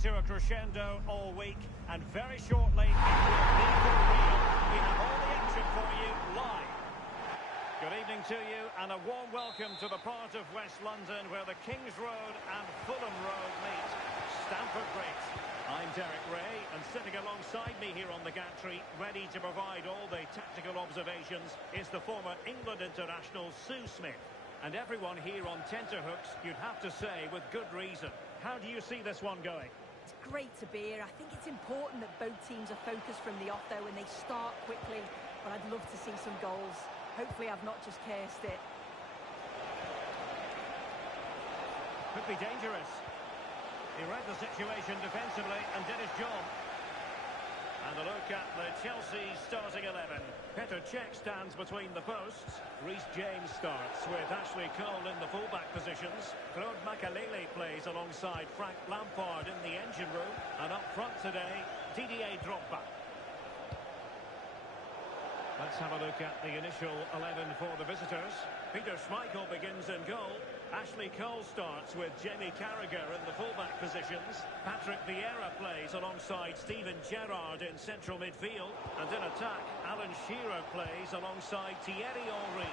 to a crescendo all week, and very shortly it will be for real. We have all the action for you live. Good evening to you, and a warm welcome to the part of West London where the Kings Road and Fulham Road meet, Stamford Bridge. I'm Derek Ray, and sitting alongside me here on the gantry, ready to provide all the tactical observations, is the former England international Sue Smith. And everyone here on tenterhooks, you'd have to say, with good reason. How do you see this one going? It's great to be here. I think it's important that both teams are focused from the off, though, and they start quickly. But I'd love to see some goals. Hopefully I've not just cursed it. Could be dangerous. He read the situation defensively and did his job. And a look at the Chelsea starting 11. Petr Cech stands between the posts. Reece James starts with Ashley Cole in the fullback positions. Claude Makelele plays alongside Frank Lampard in the engine room. And up front today, Didier Drogba. Let's have a look at the initial 11 for the visitors. Peter Schmeichel begins in goal. Ashley Cole starts with Jamie Carragher in the fullback positions. Patrick Vieira plays alongside Steven Gerrard in central midfield. And in attack, Alan Shearer plays alongside Thierry Henry.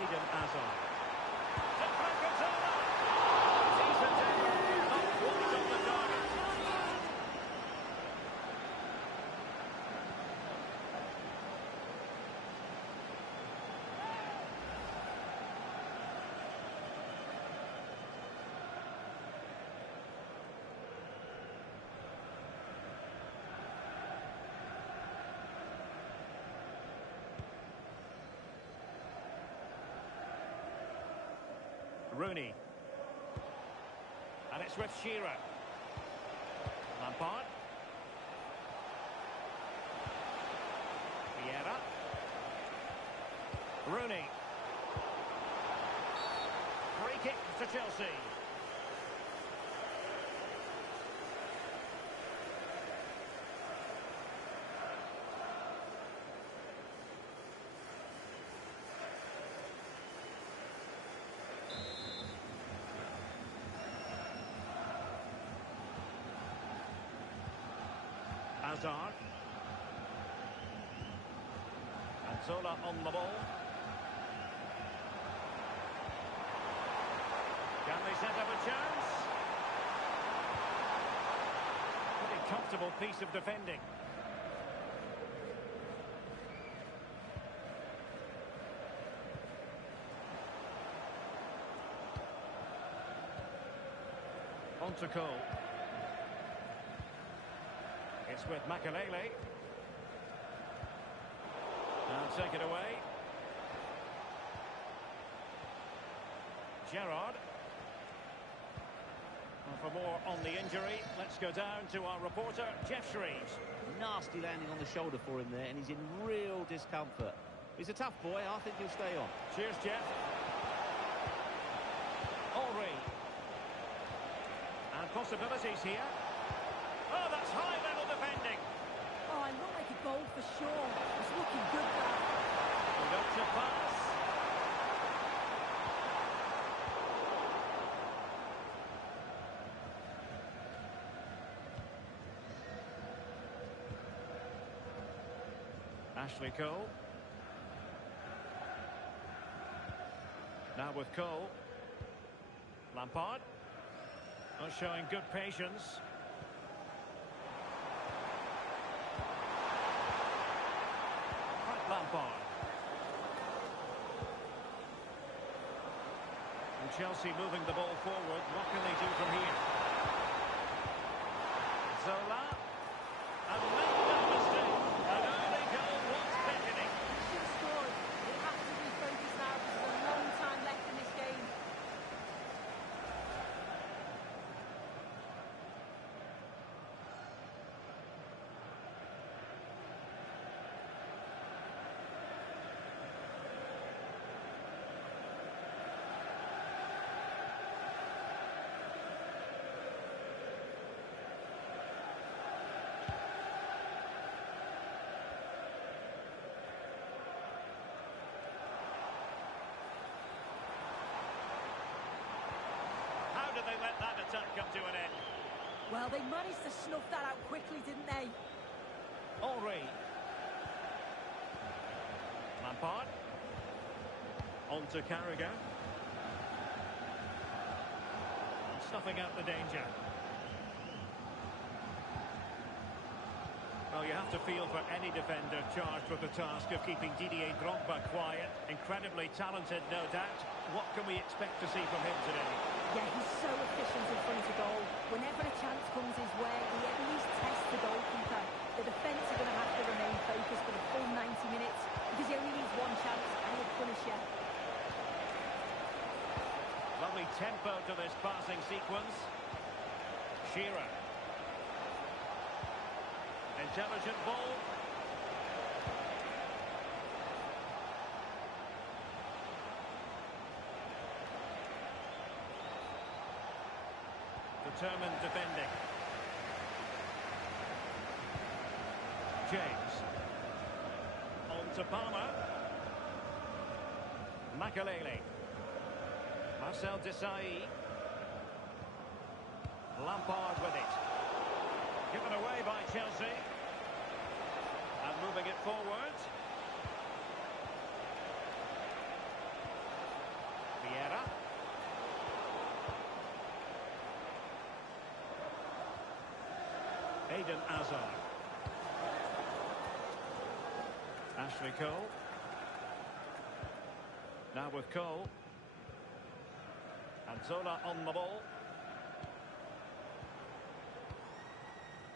Eden Hazard. Declan decent aim, not quite on the target. Rooney. And it's with Shearer. Lampard. Vieira. Rooney. Free kick to Chelsea. Hazard. And Zola on the ball. Can they set up a chance? Pretty comfortable piece of defending. On to Cole. It's with Makelele. And take it away. Gerrard. And for more on the injury, let's go down to our reporter, Jeff Shreves. Nasty landing on the shoulder for him there, and he's in real discomfort. He's a tough boy. I think he'll stay on. Cheers, Jeff. Henry. And possibilities here. Oh, that's high-level defending. Oh, it looked like a goal for sure. It's looking good, that. Good pass. Ashley Cole. Now with Cole. Lampard. Showing good patience. Lampard. And Chelsea moving the ball forward. What can they do from here? Zola. And made no mistake. An early goal was beckoning. They should have scored. They have to be focused now because there's a long time left in this game. they let that attack come to an end. Well, they managed to snuff that out quickly, didn't they? Henry. Lampard. On to Carragher. Snuffing out the danger. Well, you have to feel for any defender charged with the task of keeping Didier Drogba quiet. Incredibly talented, no doubt. What can we expect to see from him today? Yeah, he's so efficient in front of goal. Whenever a chance comes his way, he at least tests the goalkeeper. The defence are going to have to remain focused for the full 90 minutes because he only needs one chance and he'll punish you. Lovely tempo to this passing sequence. Shearer. Intelligent ball. Determined defending. James. On to Palmer. Makelele. Marcel Desailly. Lampard with it. Given away by Chelsea. And moving it forward. Vieira. Eden Hazard. Ashley Cole. Now with Cole. And Zola on the ball.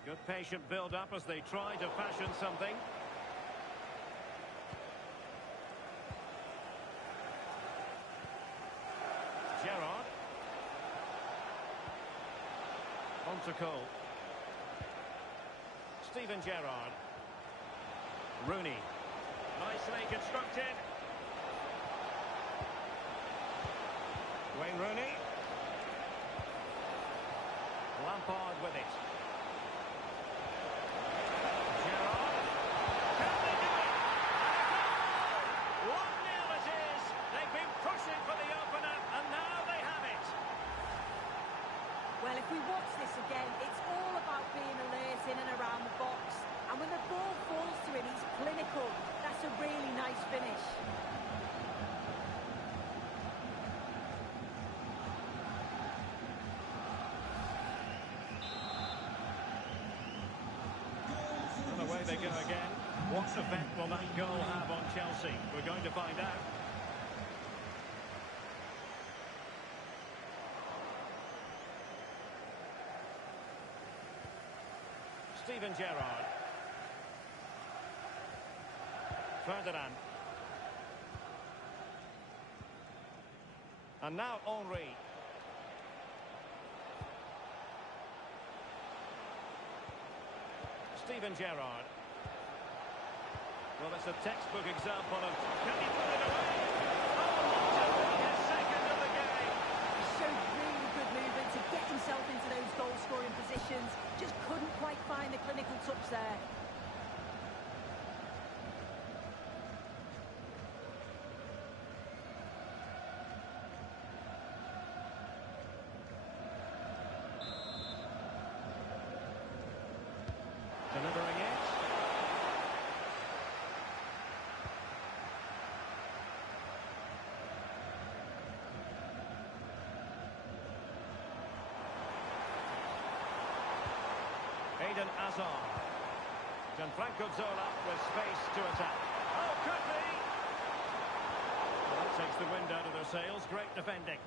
Good patient build-up as they try to fashion something. Gerrard. On to Cole. Steven Gerrard. Rooney. Nicely constructed. Wayne Rooney. Lampard with it. Gerrard. Can they do it? 1-0 it is. They've been pushing for the opener, and now they have it. Well, if we watch this again, it's all about being alert in and around the box. And when the ball falls to him, he's clinical. That's a really nice finish. And away they go again. What effect will that goal have on Chelsea? We're going to find out. Steven Gerrard. Ferdinand. And now Henry. Steven Gerrard. Well, it's a textbook example of... Can he put it away? Oh, his second of the game. He showed really good movement to get himself into those goal-scoring positions. Just couldn't quite find the clinical touch there. Delivering it. Eden Hazard. Gianfranco Zola with space to attack. Oh, could be! Well, that takes the wind out of their sails. Great defending.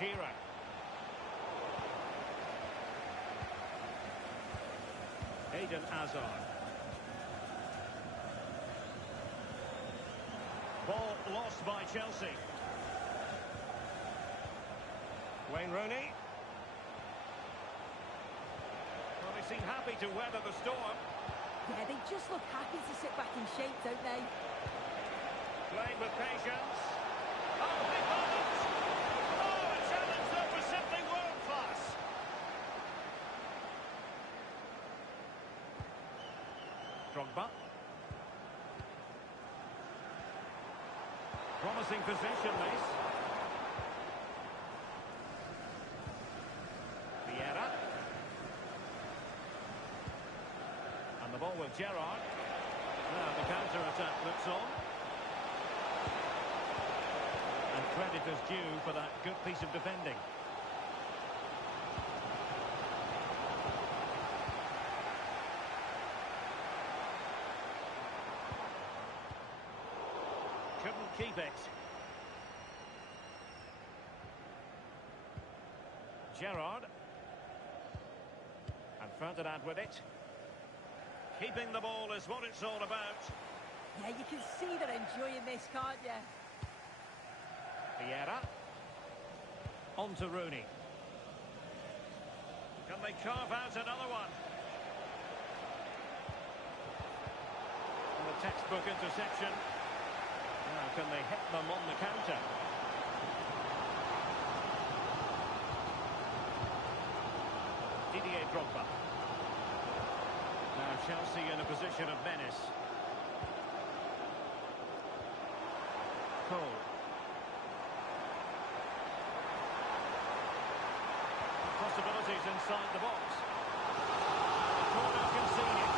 Shearer. Eden Hazard. Ball lost by Chelsea. Wayne Rooney. Well, they seem happy to weather the storm. Yeah, they just look happy to sit back in shape, don't they? Played with patience. Oh, big moment! Oh, the challenge though was simply world class. Drogba. Promising possession, this. ball with Gerrard. Now the counter-attack looks on. And credit is due for that good piece of defending. Couldn't keep it. Gerrard. And Ferdinand with it. Keeping the ball is what it's all about. Yeah, you can see they're enjoying this, can't you? Vieira. On to Rooney. Can they carve out another one? And the textbook interception. Now can they hit them on the counter? Didier Drogba. Now Chelsea in a position of menace. Cole. Possibilities inside the box. Corner conceded.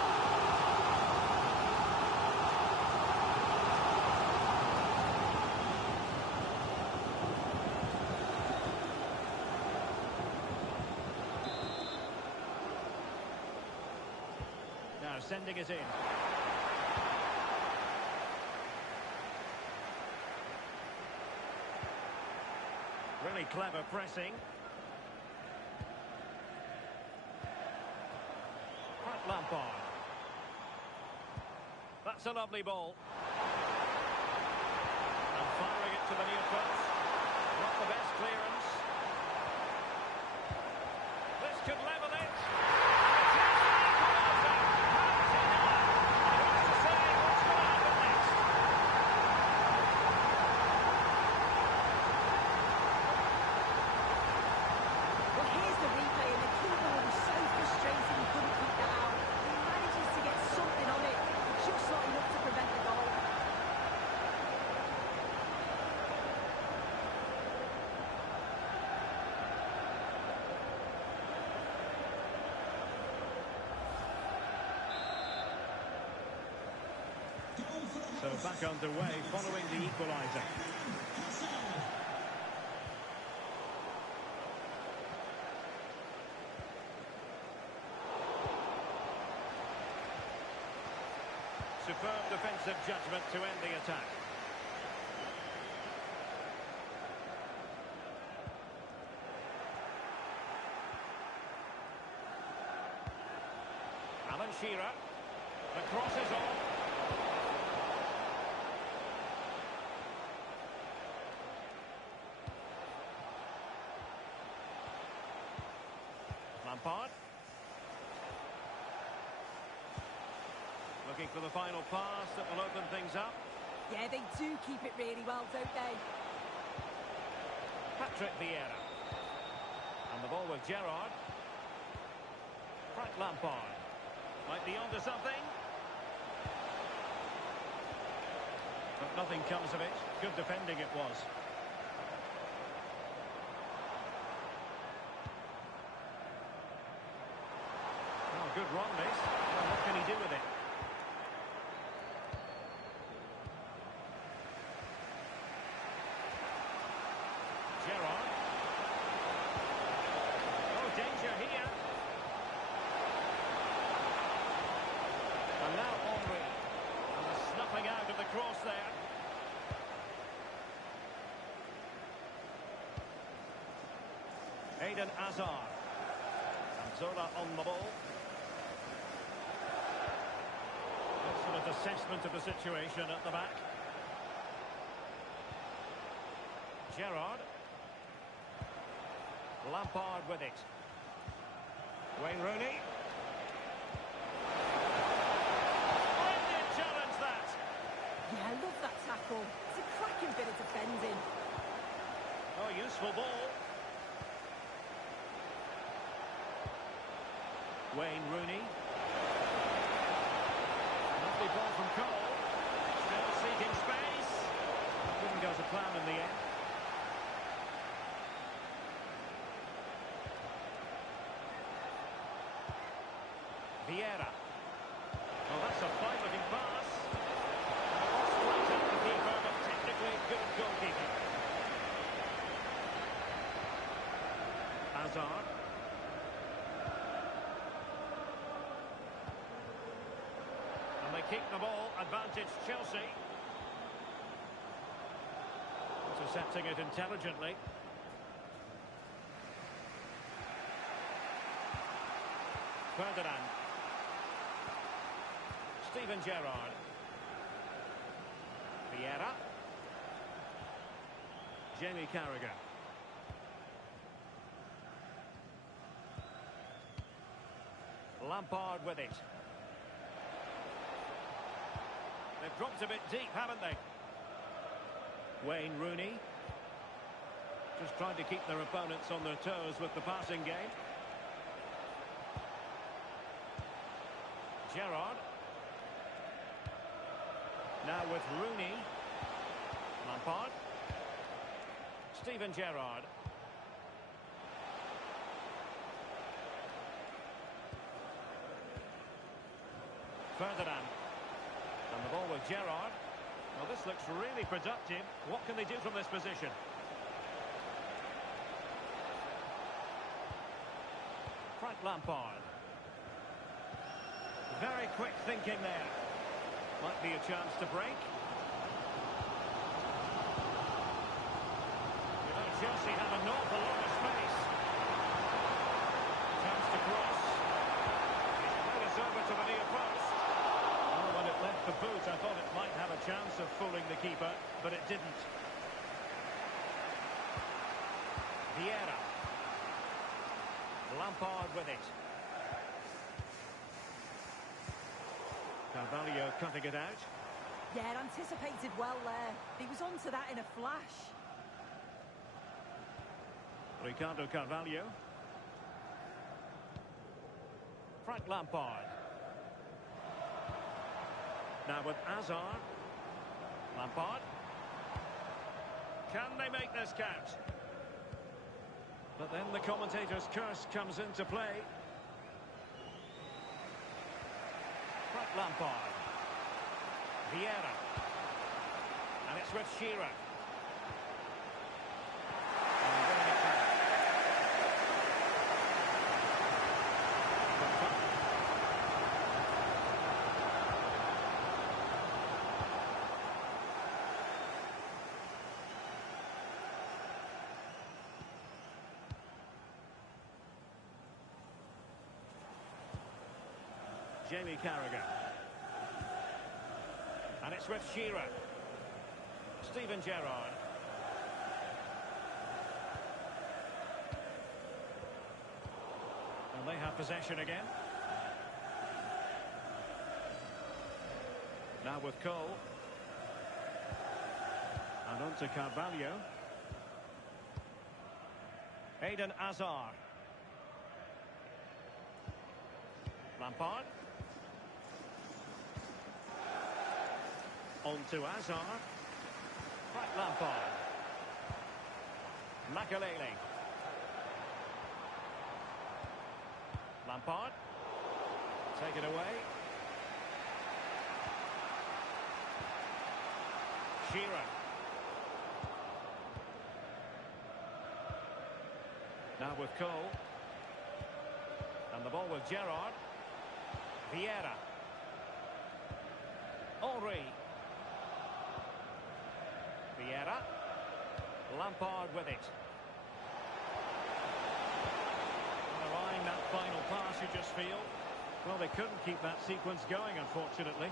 Now sending it in. Really clever pressing. Lampard. That's a lovely ball. And firing it to the near post. Not the best clearance. This could level it. Well, here's the replay, and the keeper was so frustrated he couldn't keep that out. He manages to get something on it, but just not enough to prevent the goal. So back underway following the equaliser. Superb defensive judgment to end the attack. Alan Shearer. The cross is on. Lampard. Looking for the final pass that will open things up. Yeah, they do keep it really well, don't they? Patrick Vieira. And the ball with Gerrard. Frank Lampard. Might be onto something. But nothing comes of it. Good defending it was. Oh, good run this. Well, what can he do with it? Gerrard. Oh, danger here. And now Henry. And the snuffing out of the cross there. Eden Hazard. And Zola on the ball. Excellent assessment of the situation at the back. Gerrard. Lampard with it. Wayne Rooney. Splendid challenge that. Yeah, I love that tackle. It's a cracking bit of defending. Oh, useful ball. Wayne Rooney. Lovely ball from Cole. Still seeking space. Didn't go to plan in the end. Vieira. It's a fine-looking pass. Straight at the keeper, but technically good goalkeeping. Hazard. And they keep the ball. Advantage Chelsea. Intercepting it intelligently. Ferdinand. Steven Gerrard. Vieira. Jamie Carragher. Lampard with it. They've dropped a bit deep, haven't they? Wayne Rooney. Just trying to keep their opponents on their toes with the passing game. Gerrard. Now with Rooney. Lampard. Steven Gerrard. Ferdinand. And the ball with Gerrard. Well, this looks really productive. What can they do from this position? Frank Lampard. Very quick thinking there. Might be a chance to break. You know, Chelsea have an awful lot of space. Chance to cross. Well, it's over to the near post. Oh, when it left the boot, I thought it might have a chance of fooling the keeper, but it didn't. Vieira. Lampard with it. Carvalho cutting it out. Yeah, anticipated well there. He was onto that in a flash. Ricardo Carvalho. Frank Lampard. Now with Hazard. Lampard. Can they make this count? But then the commentator's curse comes into play. Frank Lampard. Vieira. And it's with Shearer. And winning it back. Jamie Carragher. And it's with Shearer. Steven Gerrard. And they have possession again. Now with Cole. And on to Carvalho. Eden Hazard. Lampard. On to Hazard. Frank Lampard. Makelele. Lampard. Take it away. Shearer. Now with Cole. And the ball with Gerrard. Vieira. Henry. Vieira. Lampard with it. Allowing that final pass, you just feel. Well, they couldn't keep that sequence going, unfortunately.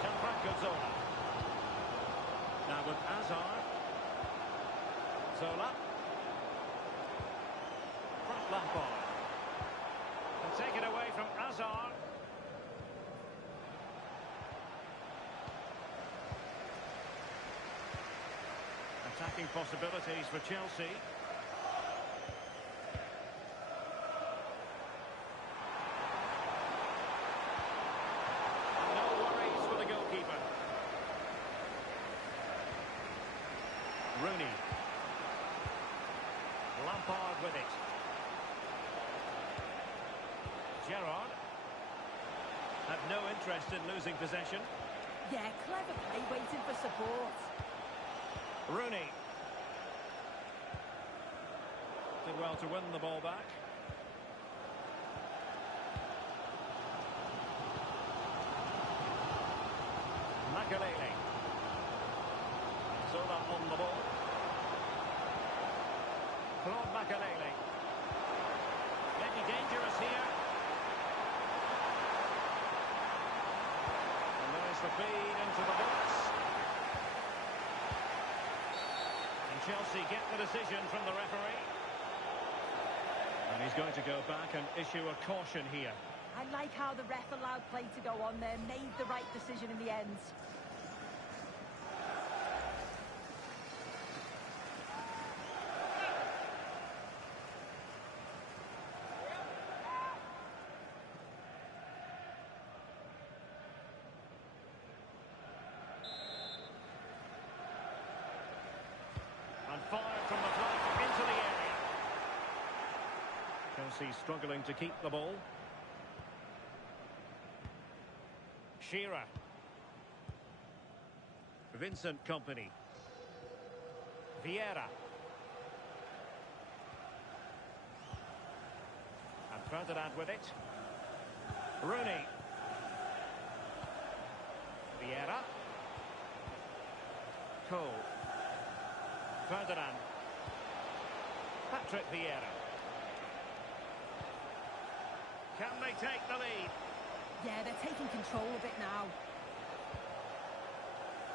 Gianfranco Zola. Now with Hazard. Zola. Frank Lampard. And take it away from Hazard. Attacking possibilities for Chelsea. No worries for the goalkeeper. Rooney. Lampard with it. Gerrard. Have no interest in losing possession. Yeah, clever play, waiting for support. Rooney. Did well to win the ball back. Makelele. Zola on the ball. Claude Makelele. Maybe dangerous here. And there's the feed into the box. And Chelsea get the decision from the referee. And he's going to go back and issue a caution here. I like how the ref allowed play to go on there, made the right decision in the end. And fired from the flank into the area. Chelsea struggling to keep the ball. Shearer. Vincent Kompany. Vieira. And Ferdinand with it. Rooney. Vieira. Cole. Ferdinand. Patrick Vieira. Can they take the lead? Yeah, they're taking control of it now.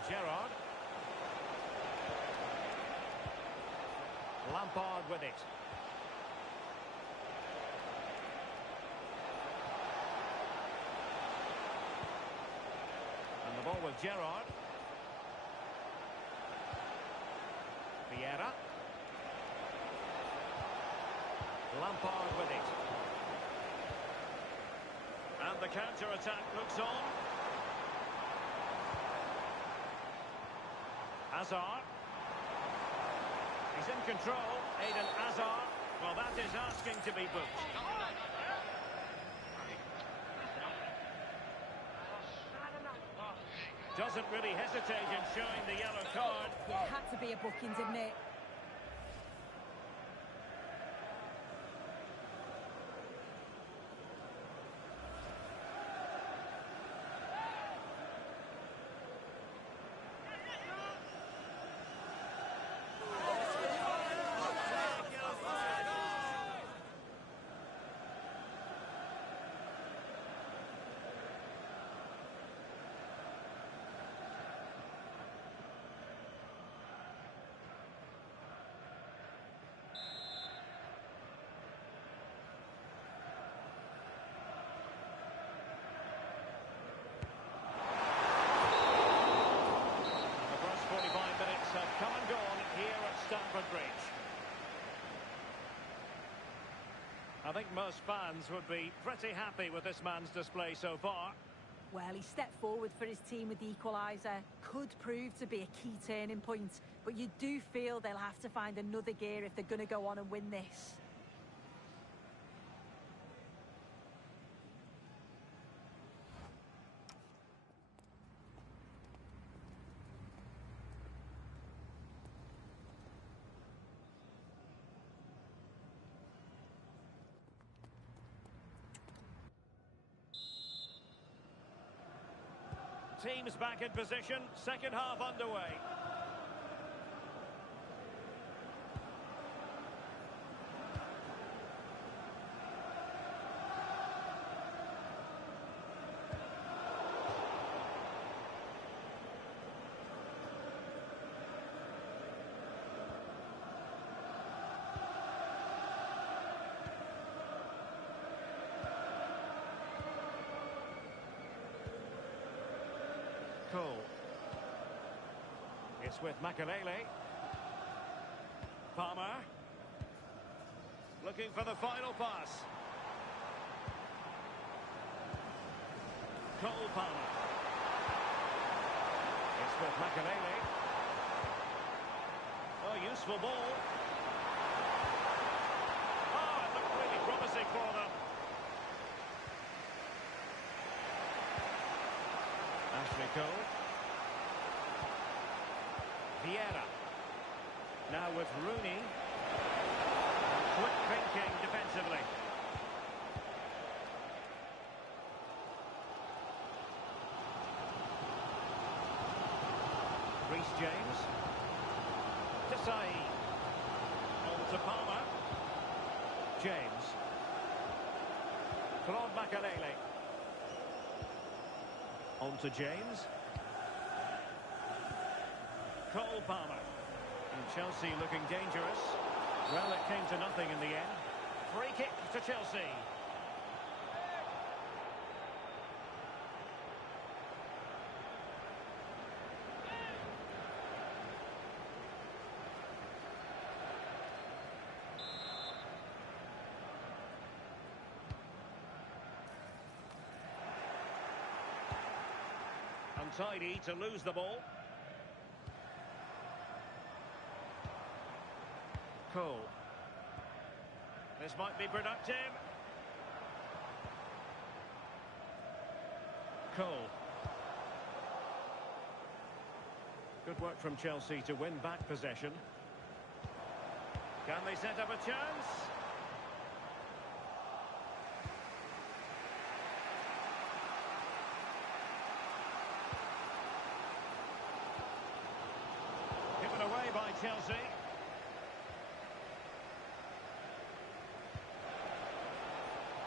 Gerrard. Lampard with it. And the ball with Gerrard. Vieira. Lampard with it. And the counter-attack looks on. Hazard. He's in control. Eden Hazard. Well, that is asking to be booked. Doesn't really hesitate in showing the yellow card. Yeah, it had to be a booking, didn't it? Come and gone here at Stamford Bridge. I think most fans would be pretty happy with this man's display so far. Well, he stepped forward for his team with the equaliser. Could prove to be a key turning point, but you do feel they'll have to find another gear if they're going to go on and win this. Teams back in position, second half underway. Cole. It's with Makelele. Palmer. Looking for the final pass. Cole Palmer. It's with Makelele. Oh, useful ball. Oh, it looked really promising for them. Ashley Cole. Vieira. Now with Rooney. Quick thinking defensively. Reece James. Desai. On to Palmer. James. Claude Makelele. On to James. Cole Palmer. And Chelsea looking dangerous. Well, it came to nothing in the end. Free kick to Chelsea. Untidy to lose the ball. Cole. This might be productive. Cole. Good work from Chelsea to win back possession. Can they set up a chance? Given away by Chelsea.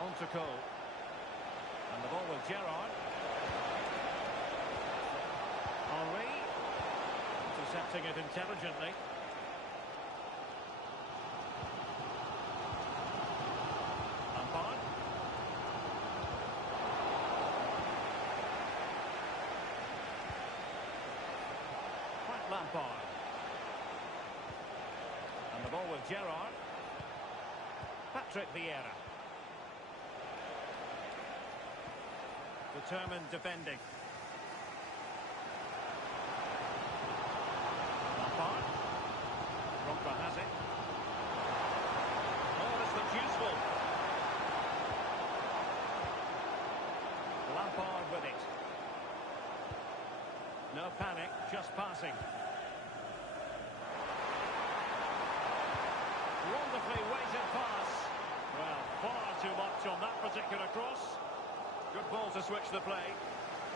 On to Cole. And the ball with Gerrard. Henry. Intercepting it intelligently. Lampard. Frank Lampard. And the ball with Gerrard. Patrick Vieira. Determined defending. Lampard. Drogba has it. Oh, this looks useful. Lampard with it. No panic, just passing. Wonderfully weighted pass. Well, far too much on that particular cross. Good ball to switch the play.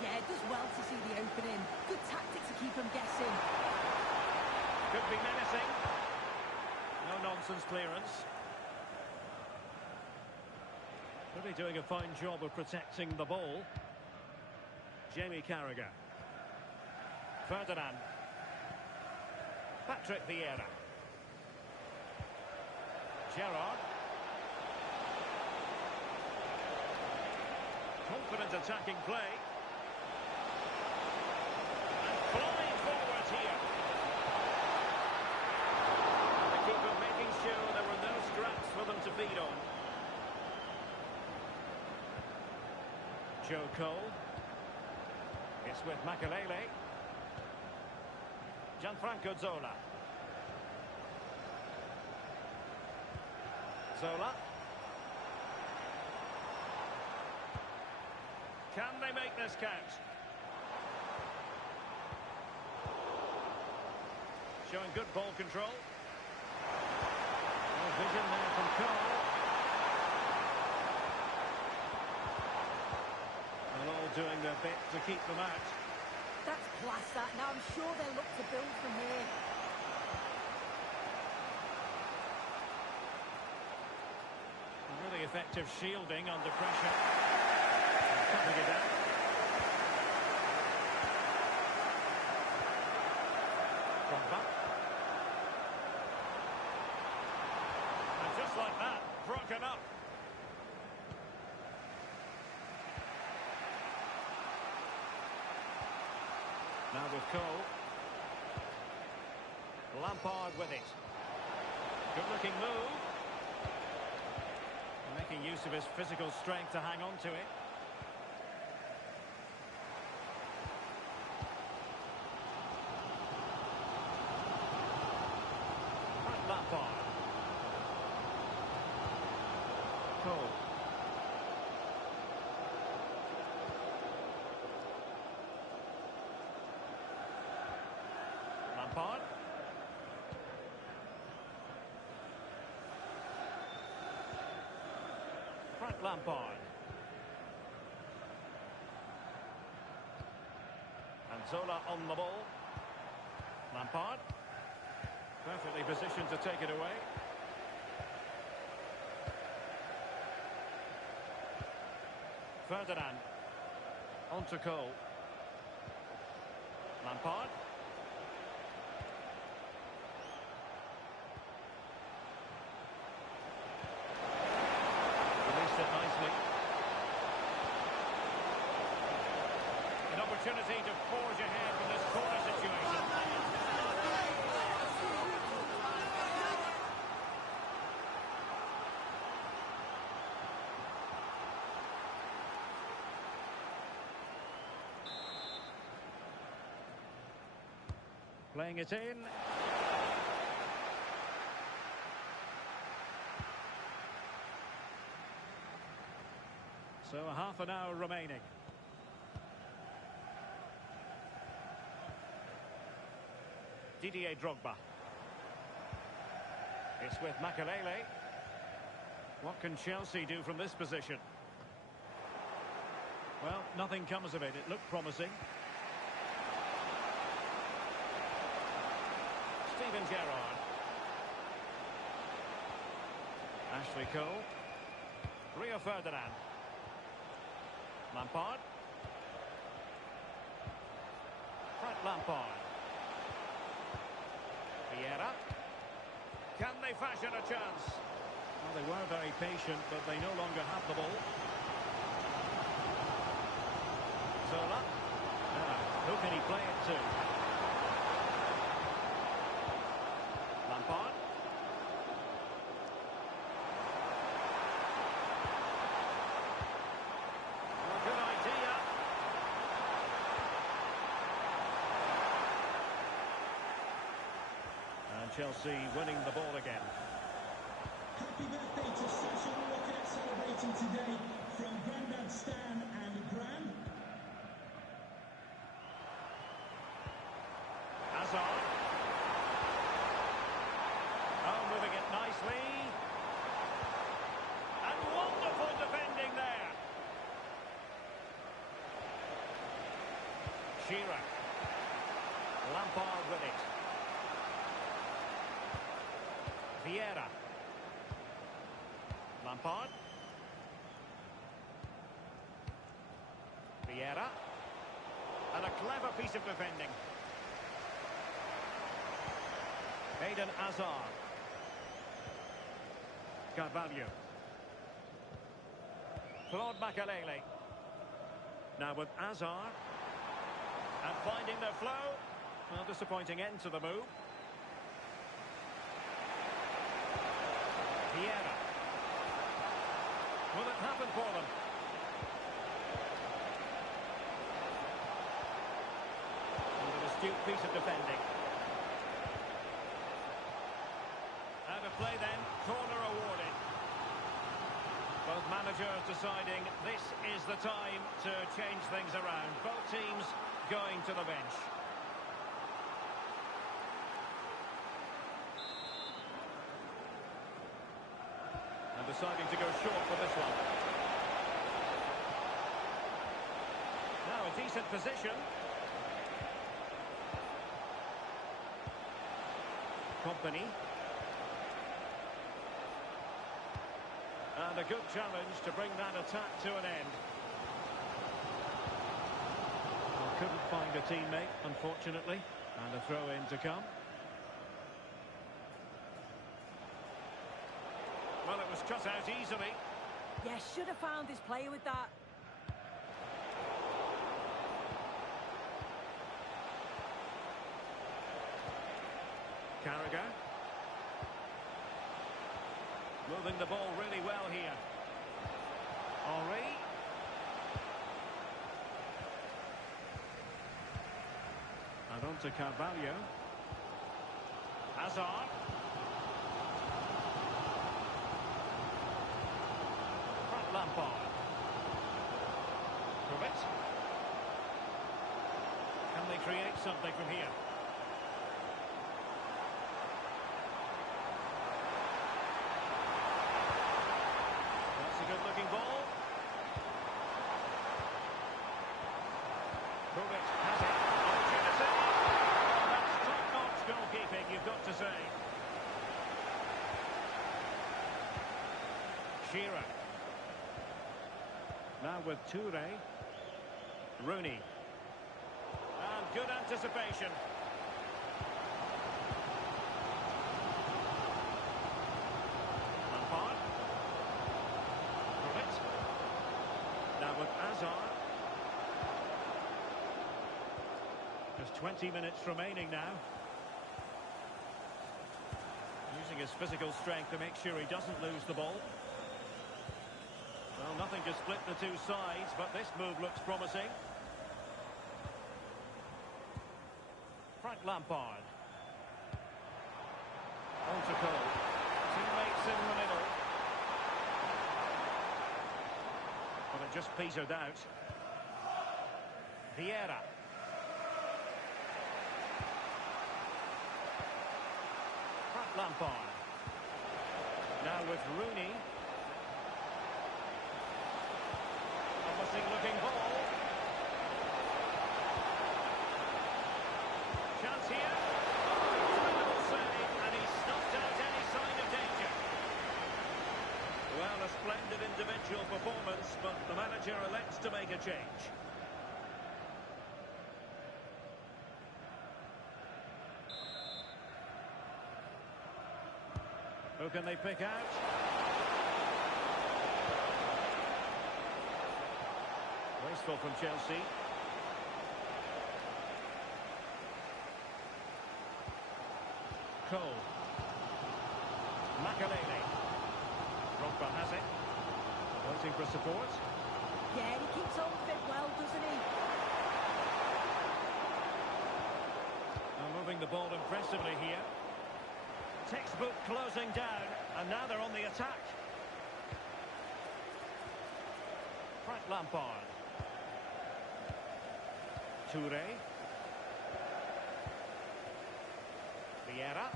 Yeah, it does well to see the opening. Good tactic to keep them guessing. Could be menacing. No nonsense clearance. Really doing a fine job of protecting the ball. Jamie Carragher. Ferdinand. Patrick Vieira. Gerrard. Confident attacking play. And flying forward here. The keeper making sure there were no scraps for them to feed on. Joe Cole. It's with Makelele. Gianfranco Zola. Zola. Can they make this count? Showing good ball control. No vision there from Cole. They're all doing their bit to keep them out. That's class, that. Now I'm sure they'll look to build from here. Really effective shielding under pressure. Cutting it out. Drogba. And just like that, broken up. Now with Cole. Lampard with it. Good looking move. Making use of his physical strength to hang on to it. Lampard. Cole. Lampard. And Zola on the ball. Lampard. Perfectly positioned to take it away. Ferdinand. On to Cole. Lampard. Released it nicely. An opportunity to forge ahead from this corner situation. Playing it in. So a half an hour remaining. Didier Drogba. It's with Makelele. What can Chelsea do from this position? Well, nothing comes of it. It looked promising. Steven Gerrard. Ashley Cole. Rio Ferdinand. Lampard. Frank Lampard. Vieira. Can they fashion a chance? Well, they were very patient, but they no longer have the ball. Zola. Now, who can he play it to? Lampard. Well, good idea. And Chelsea winning the ball again. Happy birthday to Sasha Walker, celebrating today from Grandad Stan and Gran. Hazard. Oh, moving it nicely. And wonderful defending there. Shearer. Lampard with it. Vieira. Lampard. Vieira. And a clever piece of defending. Eden Hazard. Carvalho. Claude Makelele. Now with Hazard. And finding their flow. Well, disappointing end to the move. Vieira. Will it happen for them? And an astute piece of defending. Out of play then, corner awarded. Both managers deciding this is the time to change things around. Both teams going to the bench. And deciding to go short for this one. Now a decent position. Company. And a good challenge to bring that attack to an end. Well, couldn't find a teammate, unfortunately. And a throw-in to come. Well, it was cut out easily. Yeah, should have found his player with that. Carragher. Moving the ball really well here. Henry. And on to Carvalho. Hazard. Frank Lampard. Kruvit. Can they create something from here? That's a good-looking ball. you've got to say. Shearer. Now with Toure. Rooney. And good anticipation. Lampard. Gullit. Now with Hazard. Just 20 minutes remaining now. Using his physical strength to make sure he doesn't lose the ball. Well, nothing to split the two sides, but this move looks promising. Frank Lampard. On to Cole. Teammates in the middle. But it just petered out. Vieira. Frank Lampard. Now with Rooney. Promising looking ball. Chance here. Oh, incredible save, and he snuffed out any sign of danger. Well, a splendid individual performance, but the manager elects to make a change. Who can they pick out? Wasteful from Chelsea. Cole. Makelele. Drogba has it. Waiting for support. Yeah, he keeps hold of it well, doesn't he? Now moving the ball impressively here. Textbook closing down, and now they're on the attack. Frank Lampard. Toure. Vieira.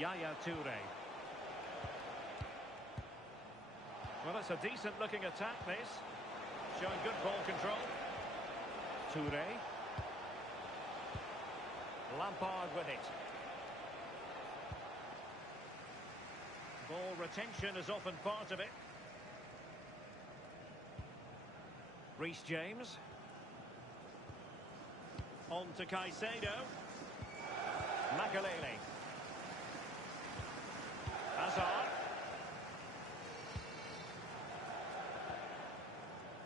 Yaya Toure. Well, it's a decent-looking attack, this. Showing good ball control. Toure. Lampard with it. Ball retention is often part of it. Reece James. On to Caicedo. Makelele. Hazard.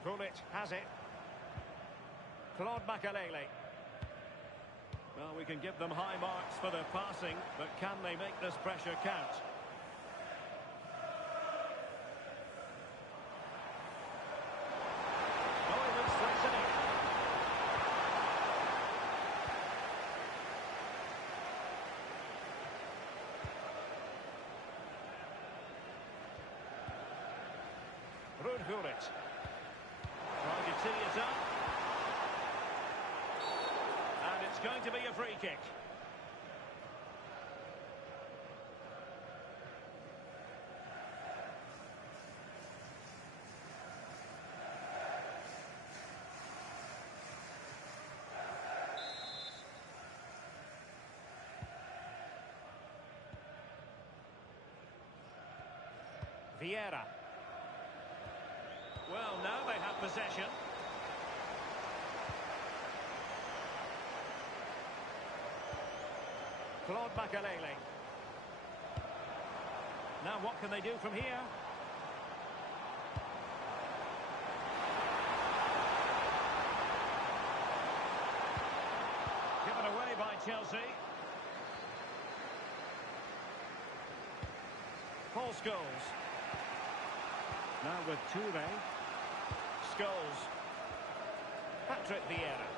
Gullit has it. Claude Makelele. Well, we can give them high marks for their passing, but can they make this pressure count? Oh, he looks threatening. Ruud Gullit. Trying to tee it up. And it's going to be a free kick. Vieira. Well, now they have possession. Claude Makelele. Now what can they do from here? Given away by Chelsea. Paul Scholes. Now with Toure. Scholes. Patrick Vieira.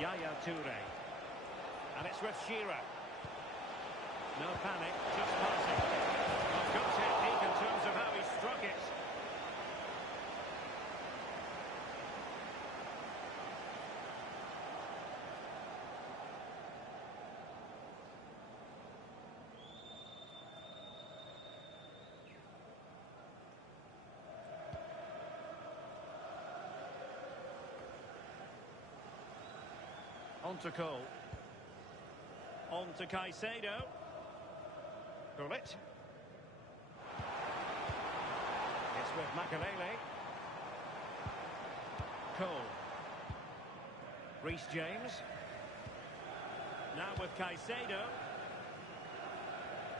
Yaya Toure. And it's with Shearer. No panic, just passing. Well, good technique in terms of how he struck it. On to Cole. On to Caicedo. Gullit. It's with Makelele. Cole. Reece James. Now with Caicedo.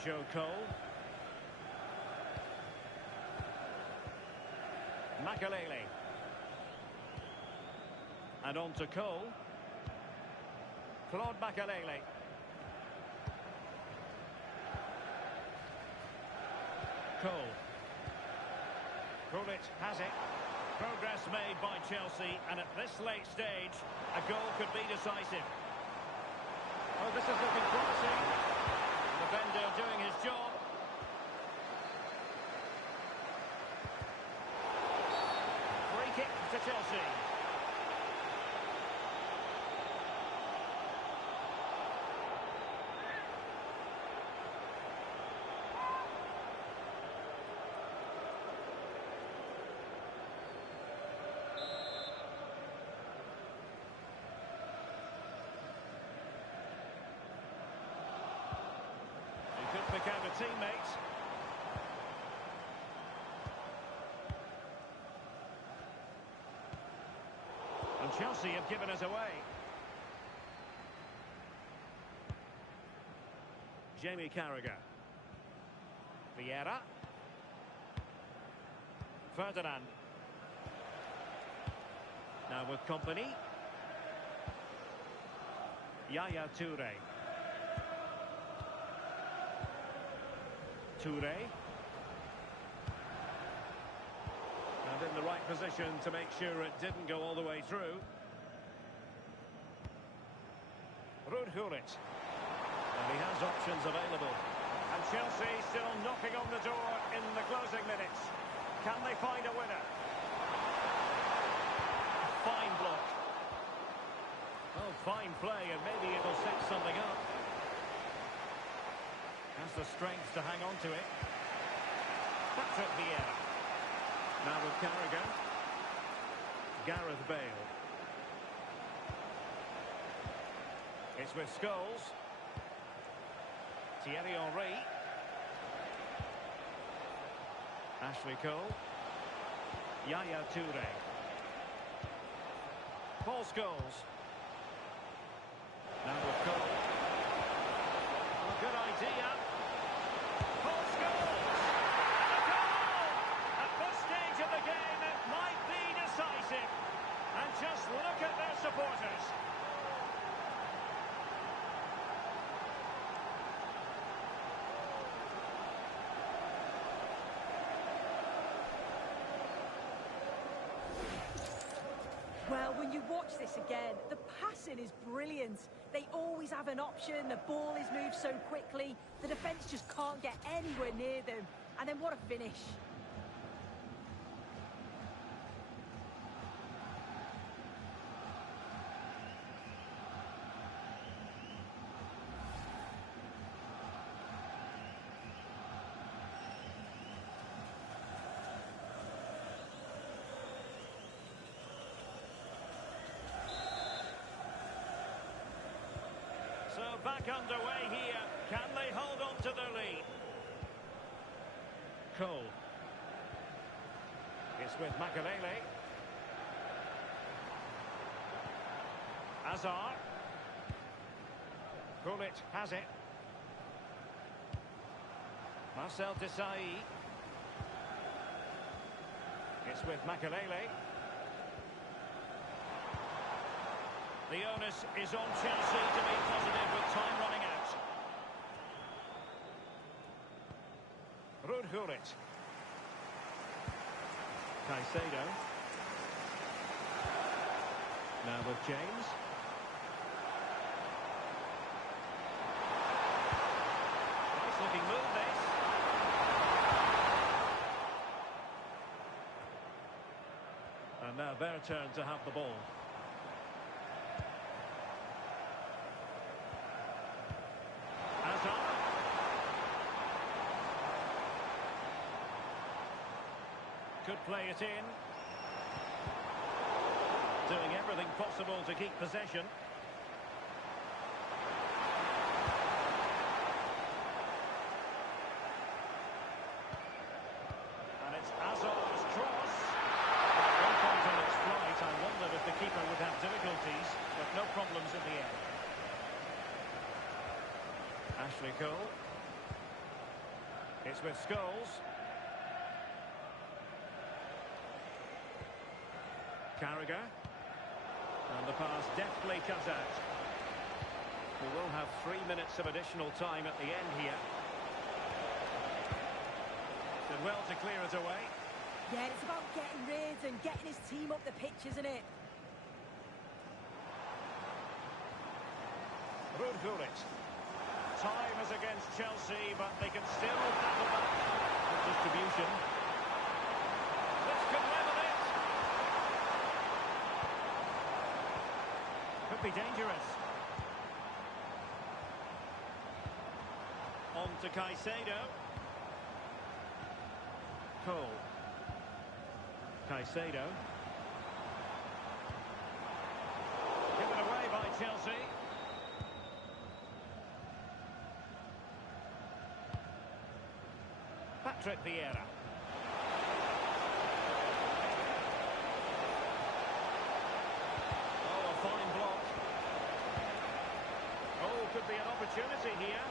Joe Cole. Makelele. And on to Cole. Claude Makelele. Cole. Gullit has it. Progress made by Chelsea, and at this late stage, a goal could be decisive. Oh, this is looking promising. The defender doing his job. Free kick to Chelsea. Pick out a teammate. And Chelsea have given us away. Jamie Carragher. Vieira. Ferdinand. Now with company. Yaya Toure. Toure. And in the right position to make sure it didn't go all the way through. Ruud Gullit. And he has options available. And Chelsea still knocking on the door in the closing minutes. Can they find a winner? Fine block. Oh, fine play, and maybe it'll set something up. Has the strength to hang on to it. Patrick Vieira. Now with Carragher. Gareth Bale. It's with Scholes. Thierry Henry. Ashley Cole. Yaya Toure. Paul Scholes. Now with Cole. Good idea. Paul Scholes. And a goal! At this stage of the game, it might be decisive. And just look at their supporters. Well, when you watch this again, the passing is brilliant. They always have an option, the ball is moved so quickly, the defence just can't get anywhere near them. And then what a finish. So back underway here. Can they hold on to their lead? Cole. It's with Makelele. Hazard. Gullit has it. Marcel Desailly. It's with Makelele. The onus is on Chelsea to be positive with time running out. Ruud Gullit. Caicedo. Now with James. Nice looking move this. And now their turn to have the ball. Could play it in. Doing everything possible to keep possession. Ashley Cole. It's with Scholes. Carragher. And the pass deftly cut out. We will have 3 minutes of additional time at the end here. Did well to clear it away. Yeah, it's about getting rid and getting his team up the pitch, isn't it? Ruud Gullit. Time is against Chelsea, but they can still battle back. Good distribution. This could level it. Could be dangerous. On to Caicedo. Cole. Caicedo. Given away by Chelsea. Patrick Vieira. Oh, a fine block. Oh, could be an opportunity here.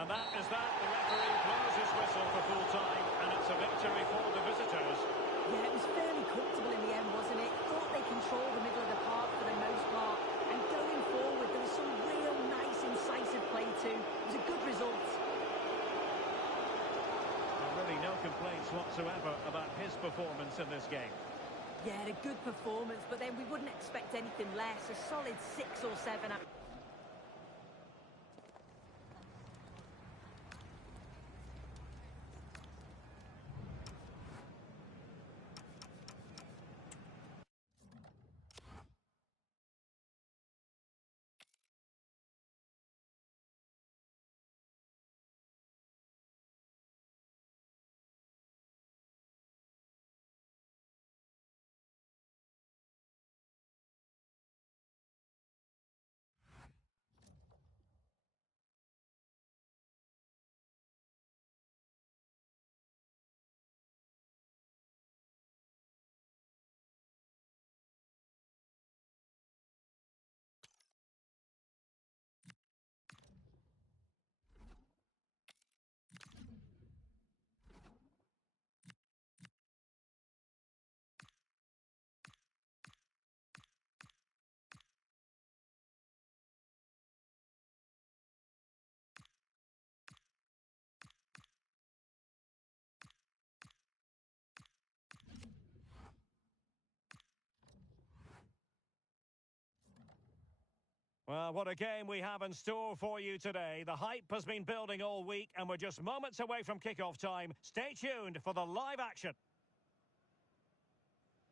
And that is that. The referee blows his whistle for full time, and it's a victory for the visitors. Yeah, it was fairly comfortable in the end, wasn't it? Thought they controlled the middle of the park for the most part. And going forward, there was some real nice, incisive play too. It was a good result. Well, really no complaints whatsoever about his performance in this game. Yeah, a good performance, but then we wouldn't expect anything less. A solid 6 or 7. Well, what a game we have in store for you today. The hype has been building all week, and we're just moments away from kickoff time. Stay tuned for the live action.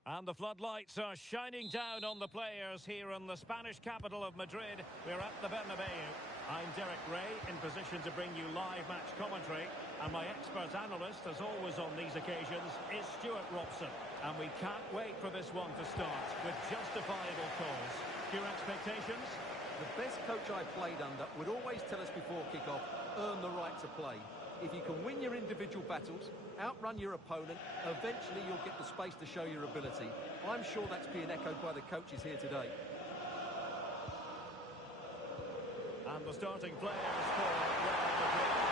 And the floodlights are shining down on the players here in the Spanish capital of Madrid. We're at the Bernabeu. I'm Derek Ray, in position to bring you live match commentary. And my expert analyst, as always on these occasions, is Stuart Robson. And we can't wait for this one to start with justifiable calls. Your expectations? The best coach I played under would always tell us before kick-off, earn the right to play. If you can win your individual battles, outrun your opponent, eventually you'll get the space to show your ability. I'm sure that's being echoed by the coaches here today. And the starting players for Real Madrid.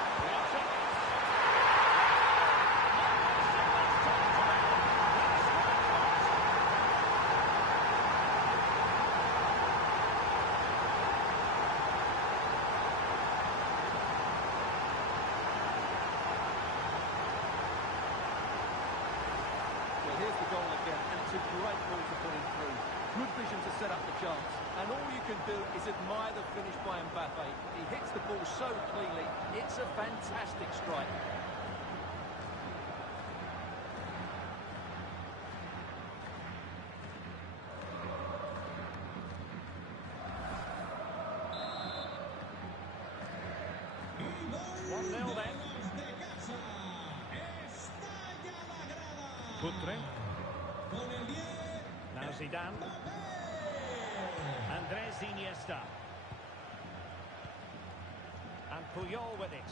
Great ball to put him through. Good vision to set up the chance. And all you can do is admire the finish by Mbappe. He hits the ball so cleanly. It's a fantastic strike. Futre. Now Zidane. Andres Iniesta. And Puyol with it.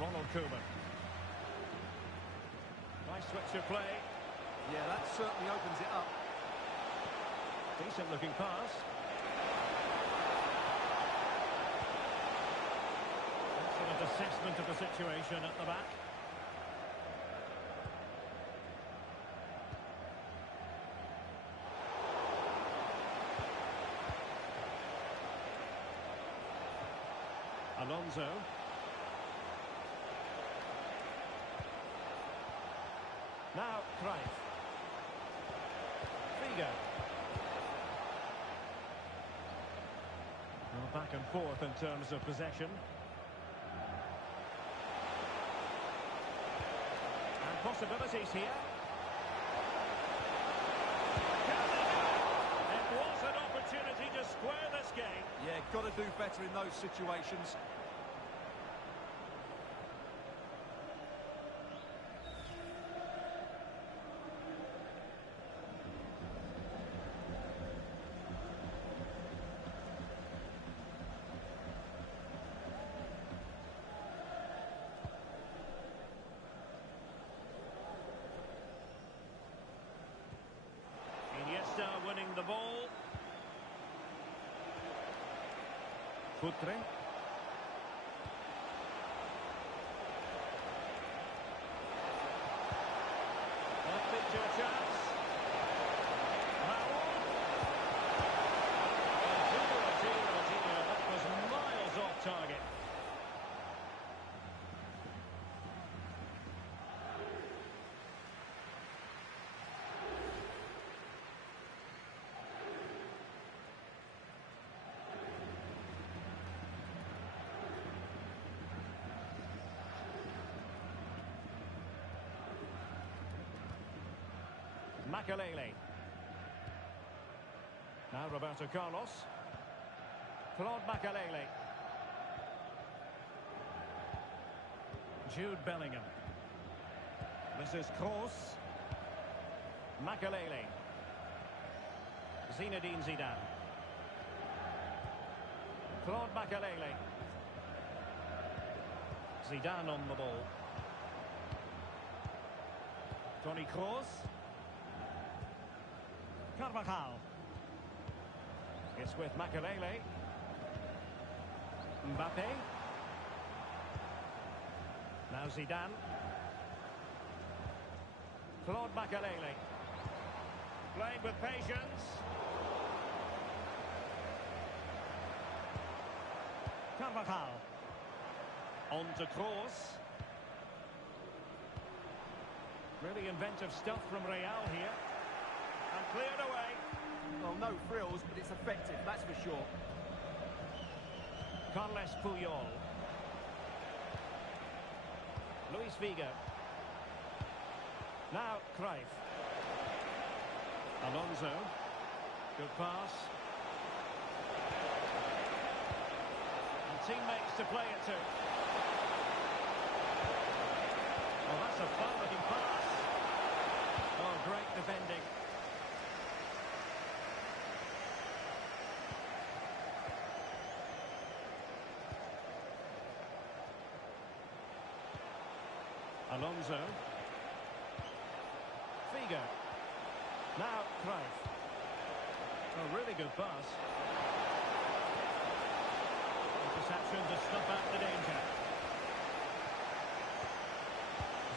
Ronald Koeman. Nice switch of play. Yeah, that certainly opens it up. Decent looking pass. Excellent assessment of the situation at the back. Alonso. Now Cruyff. Figo. Well, back and forth in terms of possession. And possibilities here. It was an opportunity to square this game. Yeah, got to do better in those situations. Iniesta winning the ball. Futre. Might lead to a chance. Raul. Oh, that was miles off target. Makelele. Now Roberto Carlos. Claude Makelele. Jude Bellingham. This is Kroos. Makelele. Zinedine Zidane. Claude Makelele. Zidane on the ball. Toni Kroos. Carvajal. It's with Makelele. Mbappe. Now Zidane. Claude Makelele. Playing with patience. Carvajal. On to Kroos. Really inventive stuff from Real here. And cleared away. Well, no frills, but it's effective, that's for sure. Carles Puyol. Luis Figo. Now Cruyff. Alonso. Good pass. And teammates to play it to. Oh, that's a fun-looking pass. Oh, great defending. Alonso. Figo. Now Cruyff. A really good pass. Interception to snuff out the danger.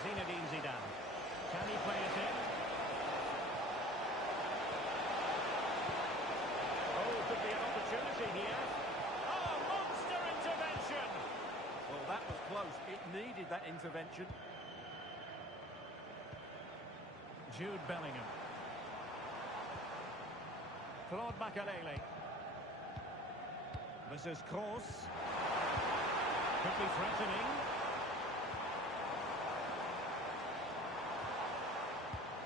Zinedine Zidane. Can he play it in? Oh, could be an opportunity here. Oh, monster intervention! Well, that was close. It needed that intervention. Jude Bellingham. Claude Makelele. This is Kroos. Could be threatening.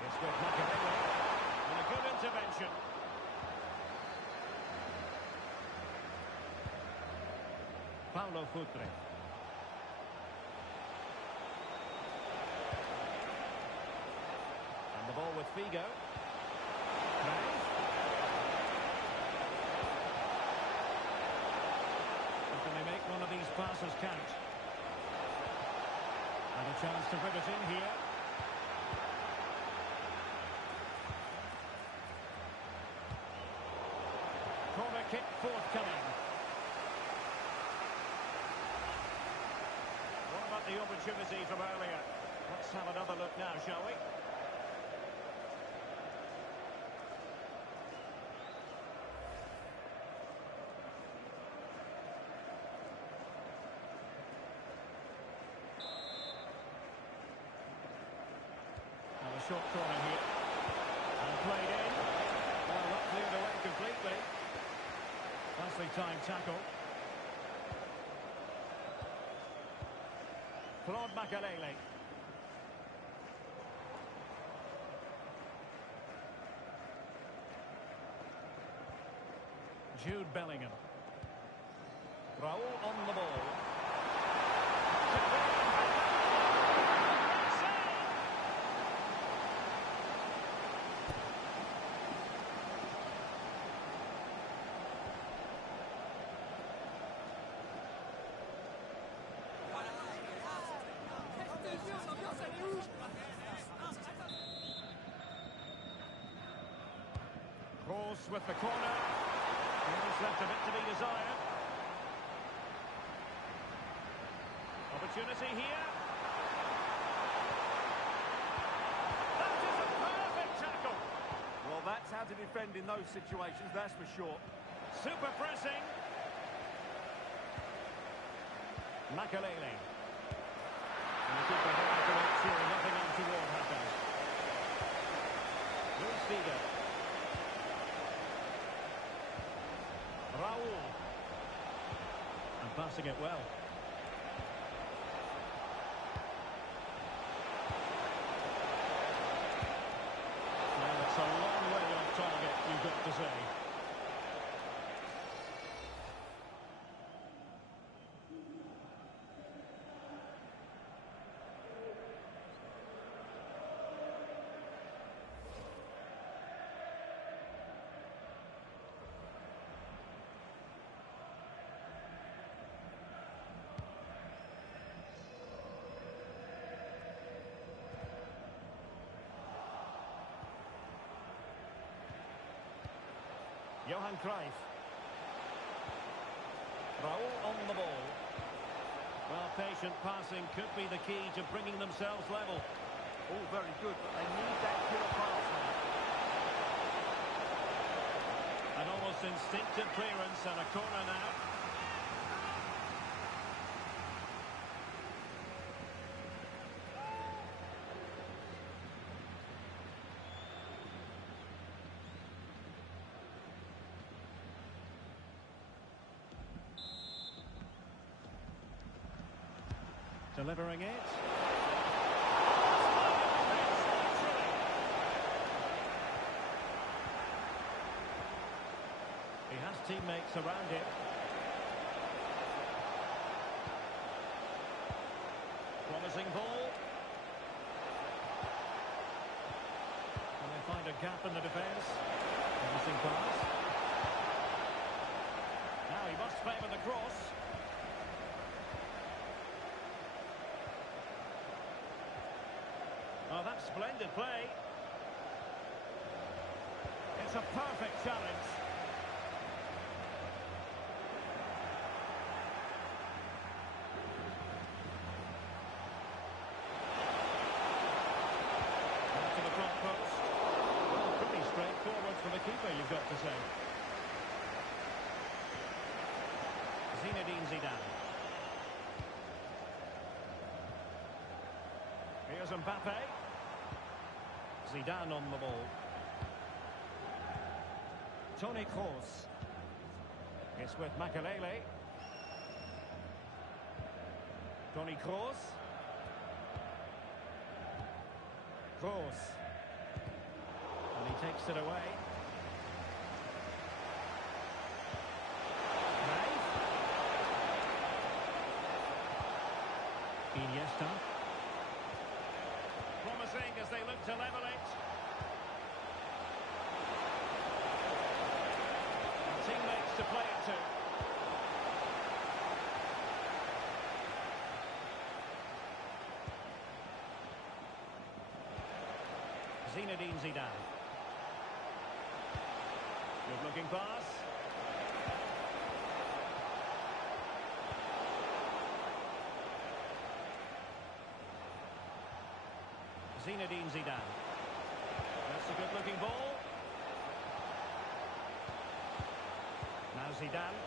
It's with Makelele. And a good intervention. Paulo Futre. Figo. Cruyff. And can they make one of these passes count? And a chance to rip it in here. Corner kick forthcoming. What about the opportunity from earlier? Let's have another look now, shall we? Now a short corner here. And played in. Well, not cleared away completely. Nicely timed tackle. Claude Makelele. Jude Bellingham. Raul on the ball. Kroos with the corner. He's left a bit to be desired. Opportunity here. That is a perfect tackle. Well, that's how to defend in those situations, that's for sure. Super pressing. Makelele. And the keeper had to make sure nothing untoward happened. Luis Figo. Raul. And passing it well. Well, it's a long way off target, you've got to say. Johan Cruyff. Raul on the ball. Well, patient passing could be the key to bringing themselves level. All very good, but they need that killer pass now. An almost instinctive clearance and a corner now. Delivering it. He has teammates around him. Promising ball. Can they find a gap in the defence? Promising pass. Now he must favour the cross. Oh, that's splendid play. It's a perfect challenge. Back to the front post. Well, pretty straightforward for the keeper, you've got to say. Zinedine Zidane. Here's Mbappe. Zidane on the ball. Toni Kroos. It's with Makelele. Toni Kroos. Kroos. And he takes it away. Iniesta. Promising as they look to level it. teammates to play it to. Zinedine Zidane. Good looking pass. Zinedine Zidane. That's a good looking ball. Now Zidane,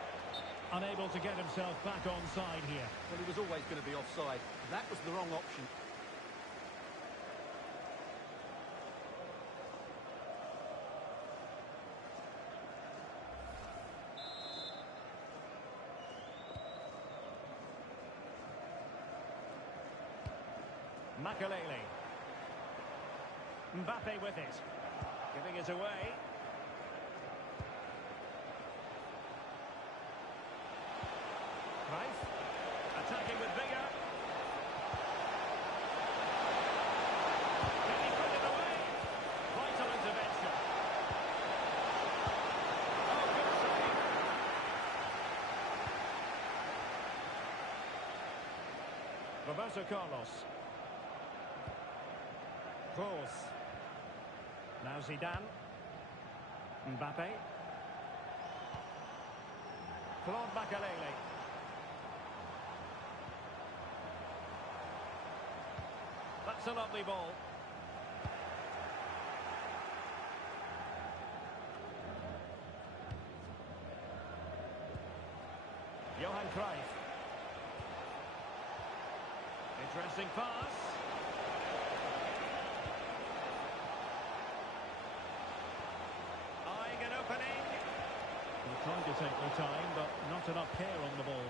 unable to get himself back onside here. Well, he was always going to be offside. That was the wrong option. Makelele. Mbappe with it. Giving it away. Cruyff. Attacking with vigour. Can he put it away? Vital intervention. Oh, good save. Roberto Carlos. Kroos. Now Zidane. Mbappe. Claude Makelele. That's a lovely ball. Johan Cruyff. Interesting pass. Eyeing an opening. They're trying to take their time, but not enough care on the ball.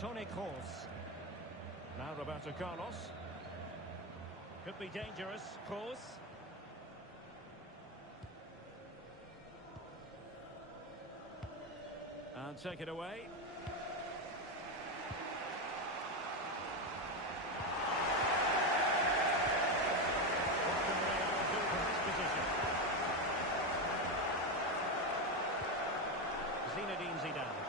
Toni Kroos. Now Roberto Carlos. Could be dangerous. Kroos. And take it away. What can Real do from this position? Zinedine Zidane.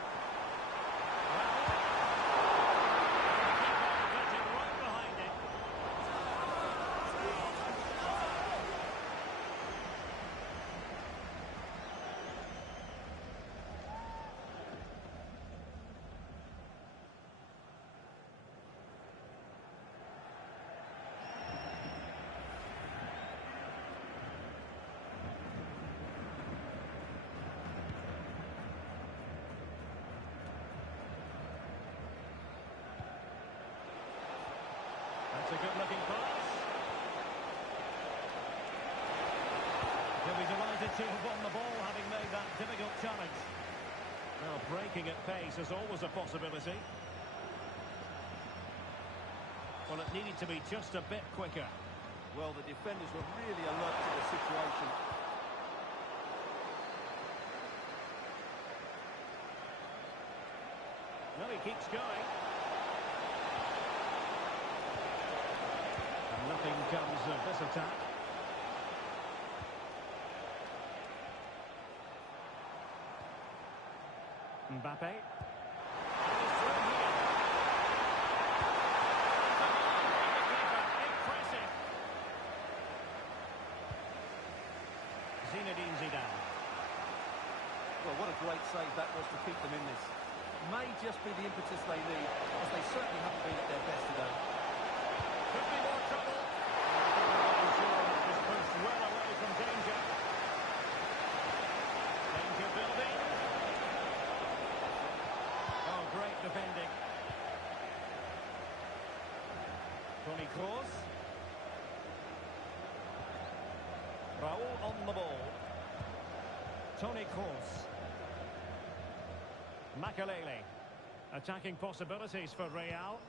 That's a good-looking pass. He'll be delighted to have won the ball, having made that difficult challenge. Well, breaking at pace is always a possibility. Well, it needed to be just a bit quicker. Well, the defenders were really alert to the situation. Well, he keeps going. Nothing comes of this attack. Mbappe. And he's through here. Impressive. Zinedine Zidane. Well, what a great save that was to keep them in this. May just be the impetus they need, as they certainly haven't been at their best today. Could be more trouble. Is pushed well away from danger. Danger building. Oh, great defending. Toni Kroos. Raul on the ball. Toni Kroos. Makelele. Attacking possibilities for Real,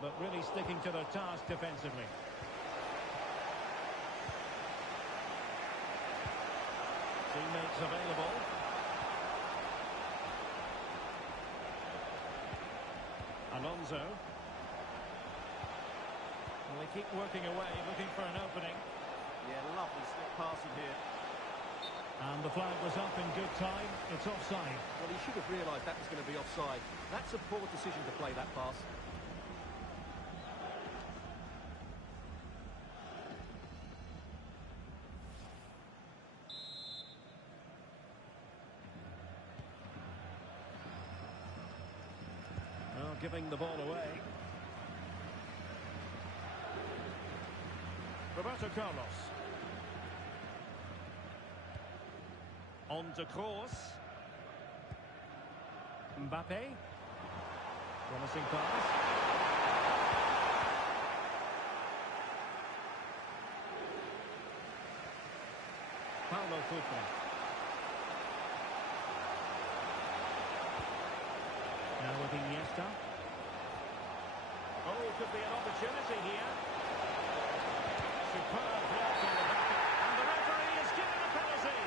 but really sticking to their task defensively. Teammates available. Alonso. Well, they keep working away, looking for an opening. Yeah, lovely slip passing here. And the flag was up in good time. It's offside. Well, he should have realised that was going to be offside. That's a poor decision to play that pass. Well, giving the ball away. Roberto Carlos. On to Kroos. Mbappe. Promising pass. Paulo Futre. Now with Iniesta. Oh, could be an opportunity here. Superb block on the back. And the referee is giving a penalty.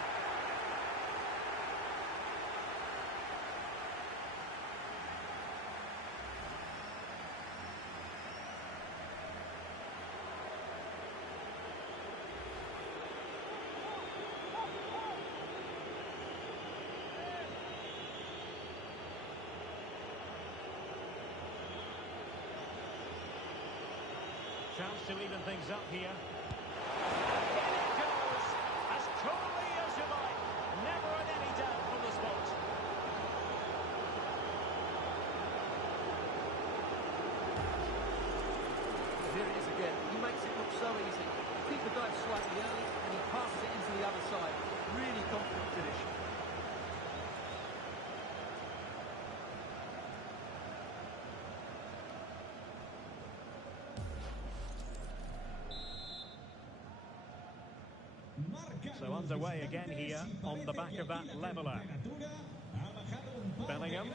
Chance to even things up here. And in it goes, as coolly as you like. Never at any doubt from the spot. Here it is again. He makes it look so easy. Keeper dives slightly early and he passes it into the other side. Really confident finish. So underway again here on the back of that leveller. Bellingham.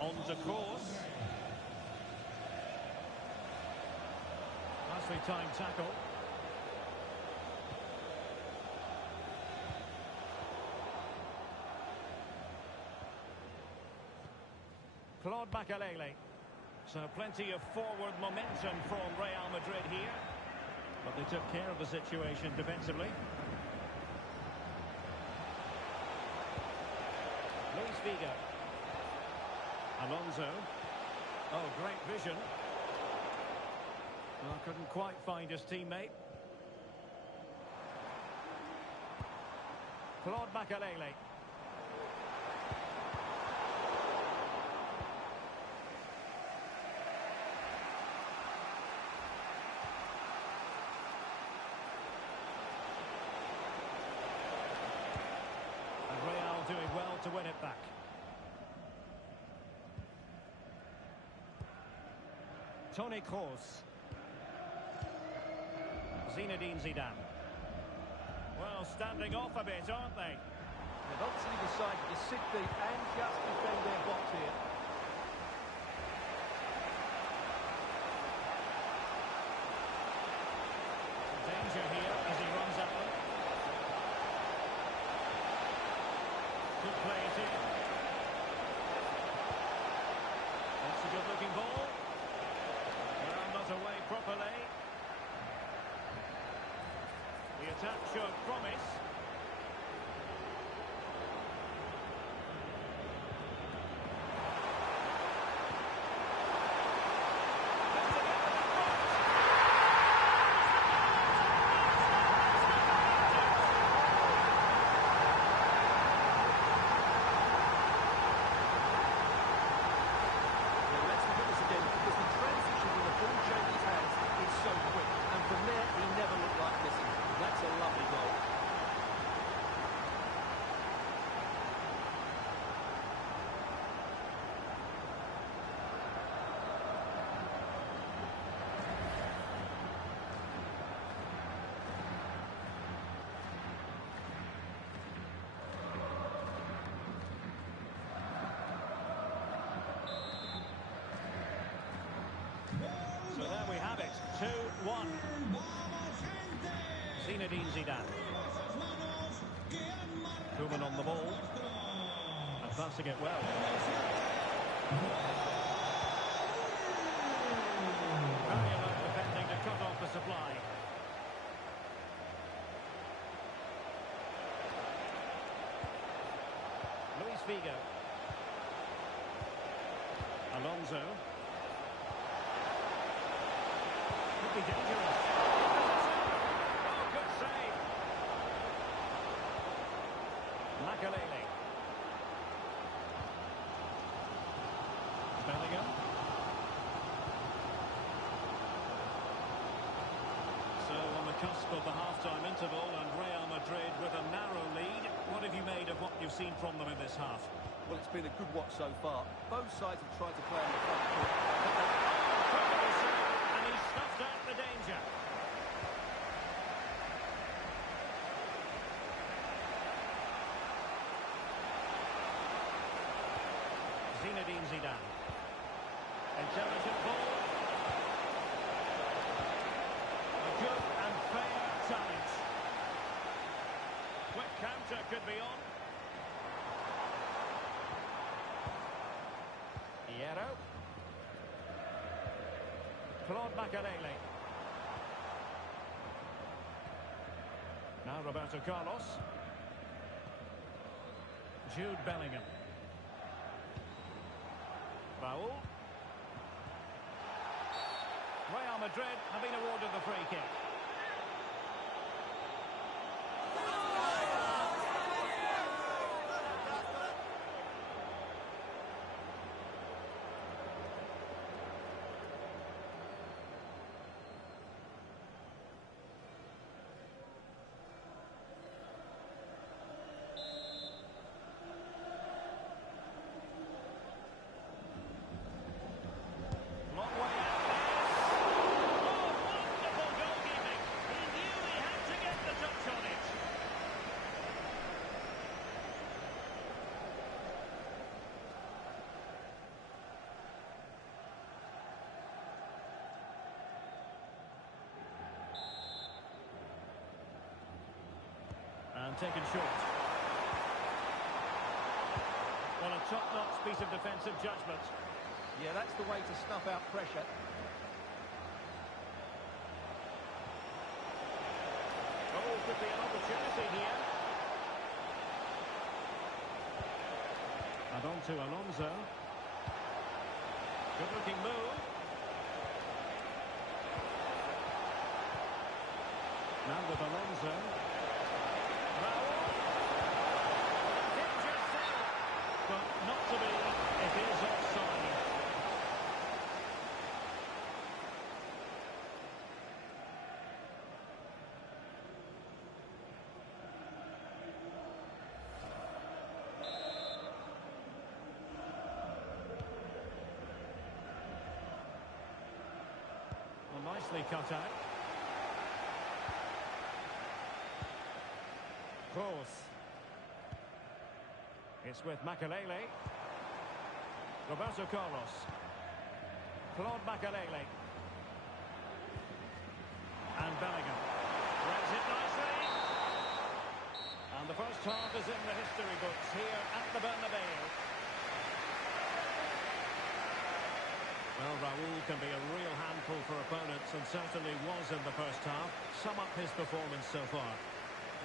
On to Kroos. Nicely timed tackle. Claude Makelele. So plenty of forward momentum from Real Madrid here. But they took care of the situation defensively. Luis Figo. Alonso. Oh, great vision. Well, couldn't quite find his teammate. Claude Makelele. Doing well to win it back. Toni Kroos. Zinedine Zidane. Well, standing off a bit, aren't they? They've obviously decided to sit deep and just defend their box here. Danger here as he runs at them. Could play it in. That's a good-looking ball. Well, not away properly. The attack showed promise. So there we have it, 2-1. Zinedine Zidane. Koeman on the ball. And passing it well. Very alert defending to cut off the supply. Figo. Alonso. Could be dangerous. Oh, good save. Makelele. Bellingham. So on the cusp of the half-time interval, and Real Madrid with a narrow lead. What have you made of what you've seen from them in this half? Well, it's been a good watch so far. Both sides have tried to play on the front foot. Incredible save, and he snuffed out the danger. Zinedine Zidane. Intelligent ball. A good and fair challenge. Quick counter could be on. Hierro. Claude Makelele. Now Roberto Carlos. Jude Bellingham. Raul. Real Madrid have been awarded the free kick. And taken short. Well, a top-notch piece of defensive judgment. Yeah, that's the way to snuff out pressure. Oh, could be an opportunity here. And on to Alonso. Good-looking move. Now with Alonso. But not to be, it is offside. Well, nicely cut out. Kroos. It's with Makelele. Roberto Carlos. Claude Makelele. And Bellingham. Threads it nicely. And the first half is in the history books here at the Bernabeu. Well, Raul can be a real handful for opponents, and certainly was in the first half. Sum up his performance so far.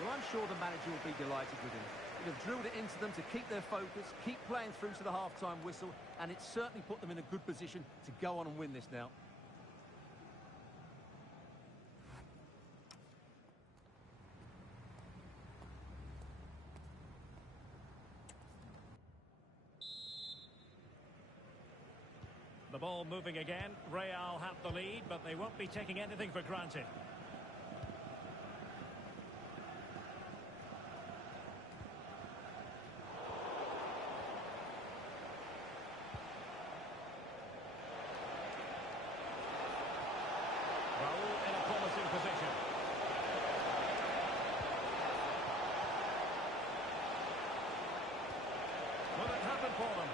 Well, I'm sure the manager will be delighted with him. He'd have drilled it into them to keep their focus, keep playing through to the half-time whistle, and it's certainly put them in a good position to go on and win this now. The ball moving again. Real have the lead, but they won't be taking anything for granted. Raul in a promising position. Will it happen for them?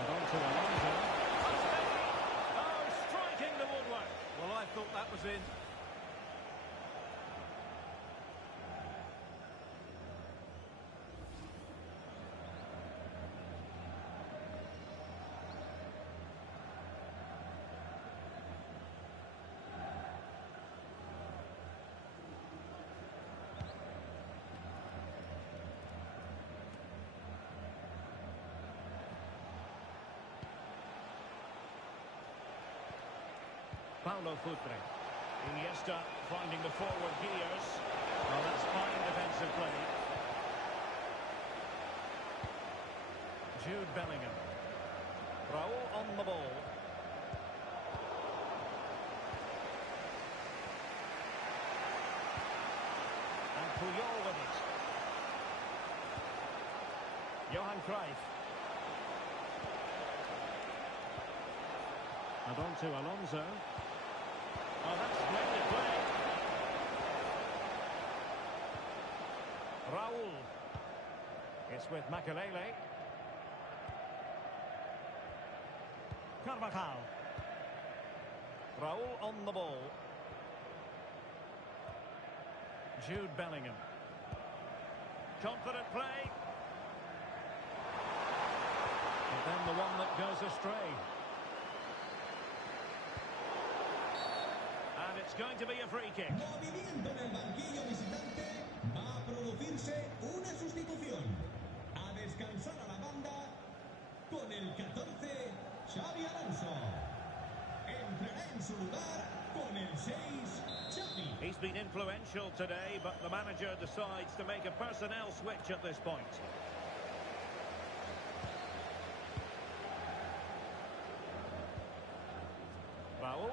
And on to Alonso. Oh, Paulo Futre. Iniesta finding the forward gears. Well, that's fine defensive play. Jude Bellingham. Raul on the ball. And Puyol with it. Johan Cruyff. And on to Alonso. Oh, that's splendid play. Raul. It's with Makelele. Carvajal. Raul on the ball. Jude Bellingham. Confident play. But then the one that goes astray. And it's going to be a free kick. Movimiento en el banquillo visitante. Va a producirse una sustitución. A descansar a la banda con el 14, Xabi Alonso. Entrará en su lugar con el 6, Xavi. He's been influential today, but the manager decides to make a personnel switch at this point. Raul.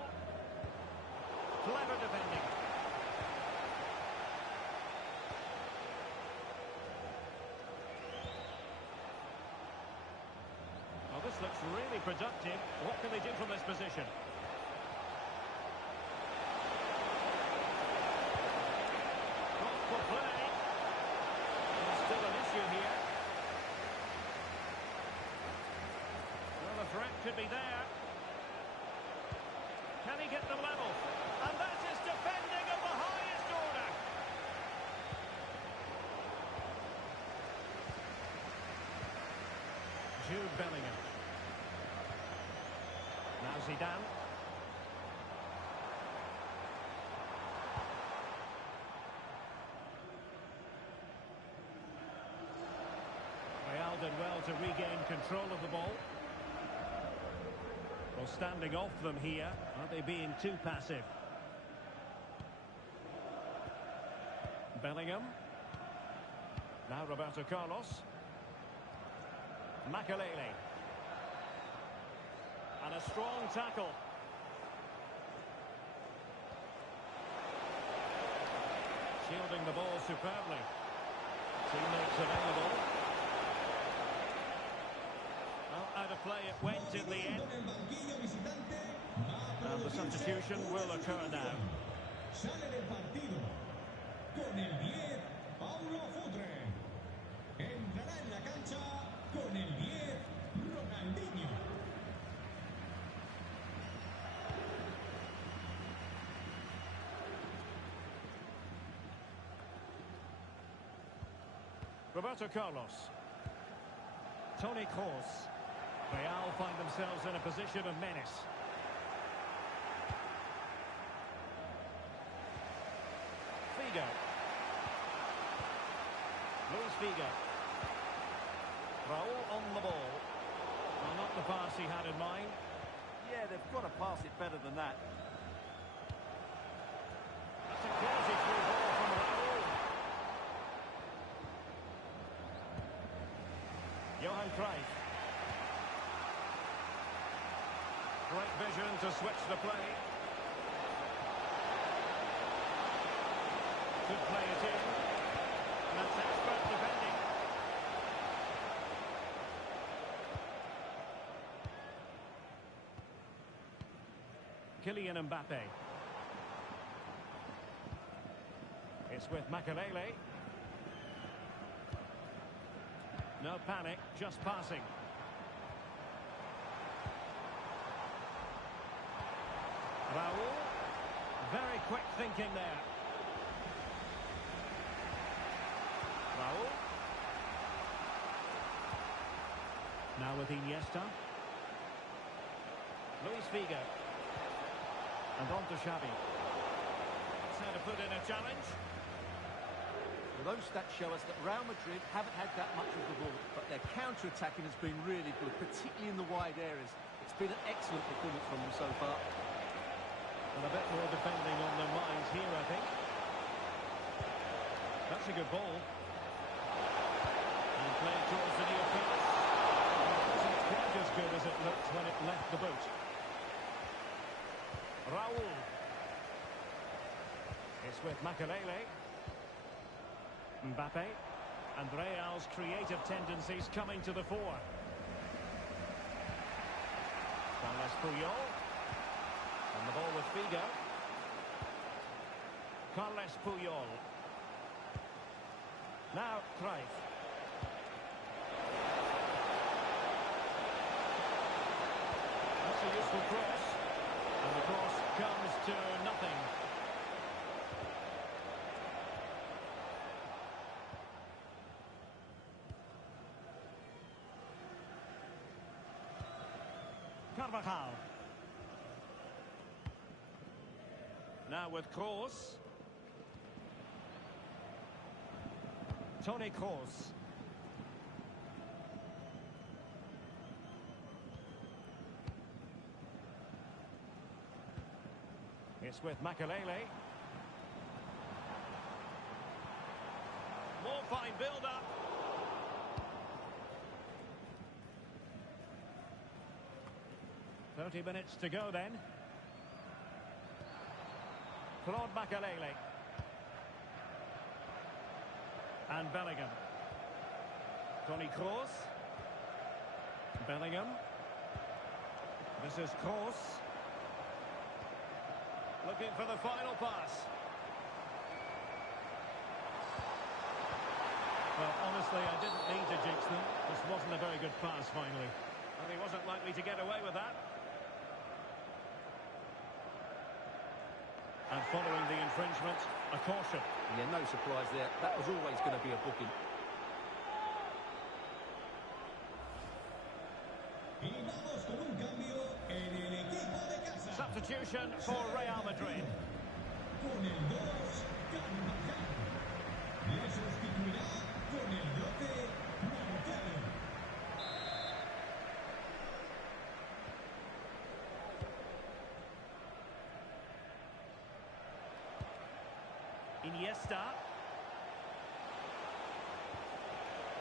Clever defending. Well, this looks really productive. What can they do from this position? Thoughtful play. There's still an issue here. Well, the threat could be there. Can he get them level? And that is defending of the highest order. Jude Bellingham. Now Zidane. Real did well to regain control of the ball. Well, standing off them here. Are they being too passive? Bellingham. Now Roberto Carlos. Makelele. And a strong tackle. Shielding the ball superbly. Teammates available. Well, out of play it went in the end. And the substitution will occur now. Sale del partido con el 10, Paulo Futre. Entrará en la cancha con el 10, Ronaldinho. Roberto Carlos. Toni Kroos. Real find themselves in a position of menace. Figo. Luis Figo. Raul on the ball. Well, not the pass he had in mind. Yeah, they've got to pass it better than that. That's a quality through ball from Raul. Johan Cruyff. Great vision to switch the play. Good play it in. And that's expert defending. Kylian Mbappe. It's with Makelele. No panic, just passing. Raul. Very quick thinking there. Raul. Now with Iniesta. Luis Figo. And on to Xavi. That's how to put in a challenge. Well, those stats show us that Real Madrid haven't had that much of the ball, but their counter-attacking has been really good, particularly in the wide areas. It's been an excellent performance from them so far. And a bit more defending on their minds here, I think. That's a good ball. And played towards the near post. It wasn't quite as good as it looked when it left the boot. Raul. It's with Makelele. Mbappe. And Real's creative tendencies coming to the fore. Carles Puyol. On the ball with Figo. Carles Puyol. Now Cruyff. That's a useful cross. And the cross comes to nothing. Carvajal. Now with Kroos. Toni Kroos. It's with Makelele. More fine build-up. "30 minutes to go then. Claude Makelele. And Bellingham. Toni Kroos. Bellingham. This is Kroos. Looking for the final pass. Well, honestly, I didn't need to jinx them. This wasn't a very good pass, finally. And he wasn't likely to get away with that. And following the infringement, a caution. Yeah, no surprise there. That was always going to be a booking. Y vamos con un cambio en el equipo de casa. Substitution for Real Madrid. Con el 2, Carvajal. Le sustituirá con el 12, Marcelo. Iniesta.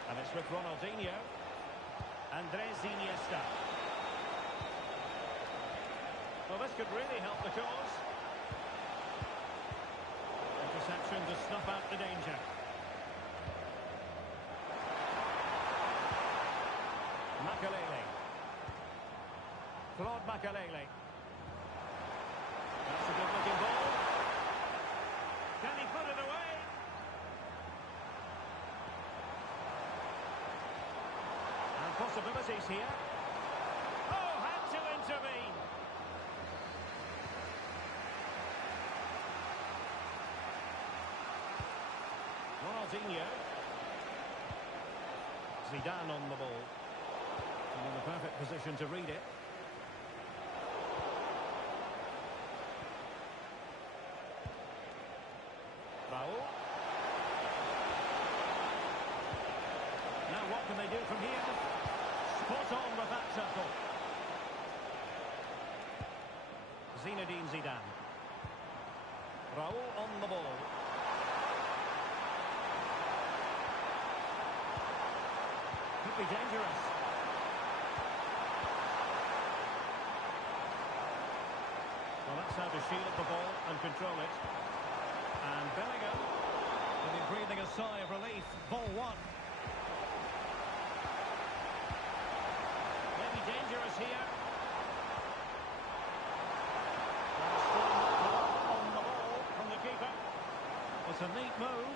And it's with Ronaldinho. Andres Iniesta. Well, this could really help the cause. Interception to snuff out the danger. Makelele. Claude Makelele. That's a good-looking ball. Can he put it away? And possibilities here. Oh, had to intervene. Ronaldinho. Zidane on the ball. And in the perfect position to read it. Raul. Now what can they do from here? Spot on with that tackle. Zinedine Zidane. Raul on the ball. Could be dangerous. Well, that's how to shield the ball and control it. And Bellingham will be breathing a sigh of relief. Ball one. Maybe dangerous here. And still on the ball from the keeper. It's a neat move.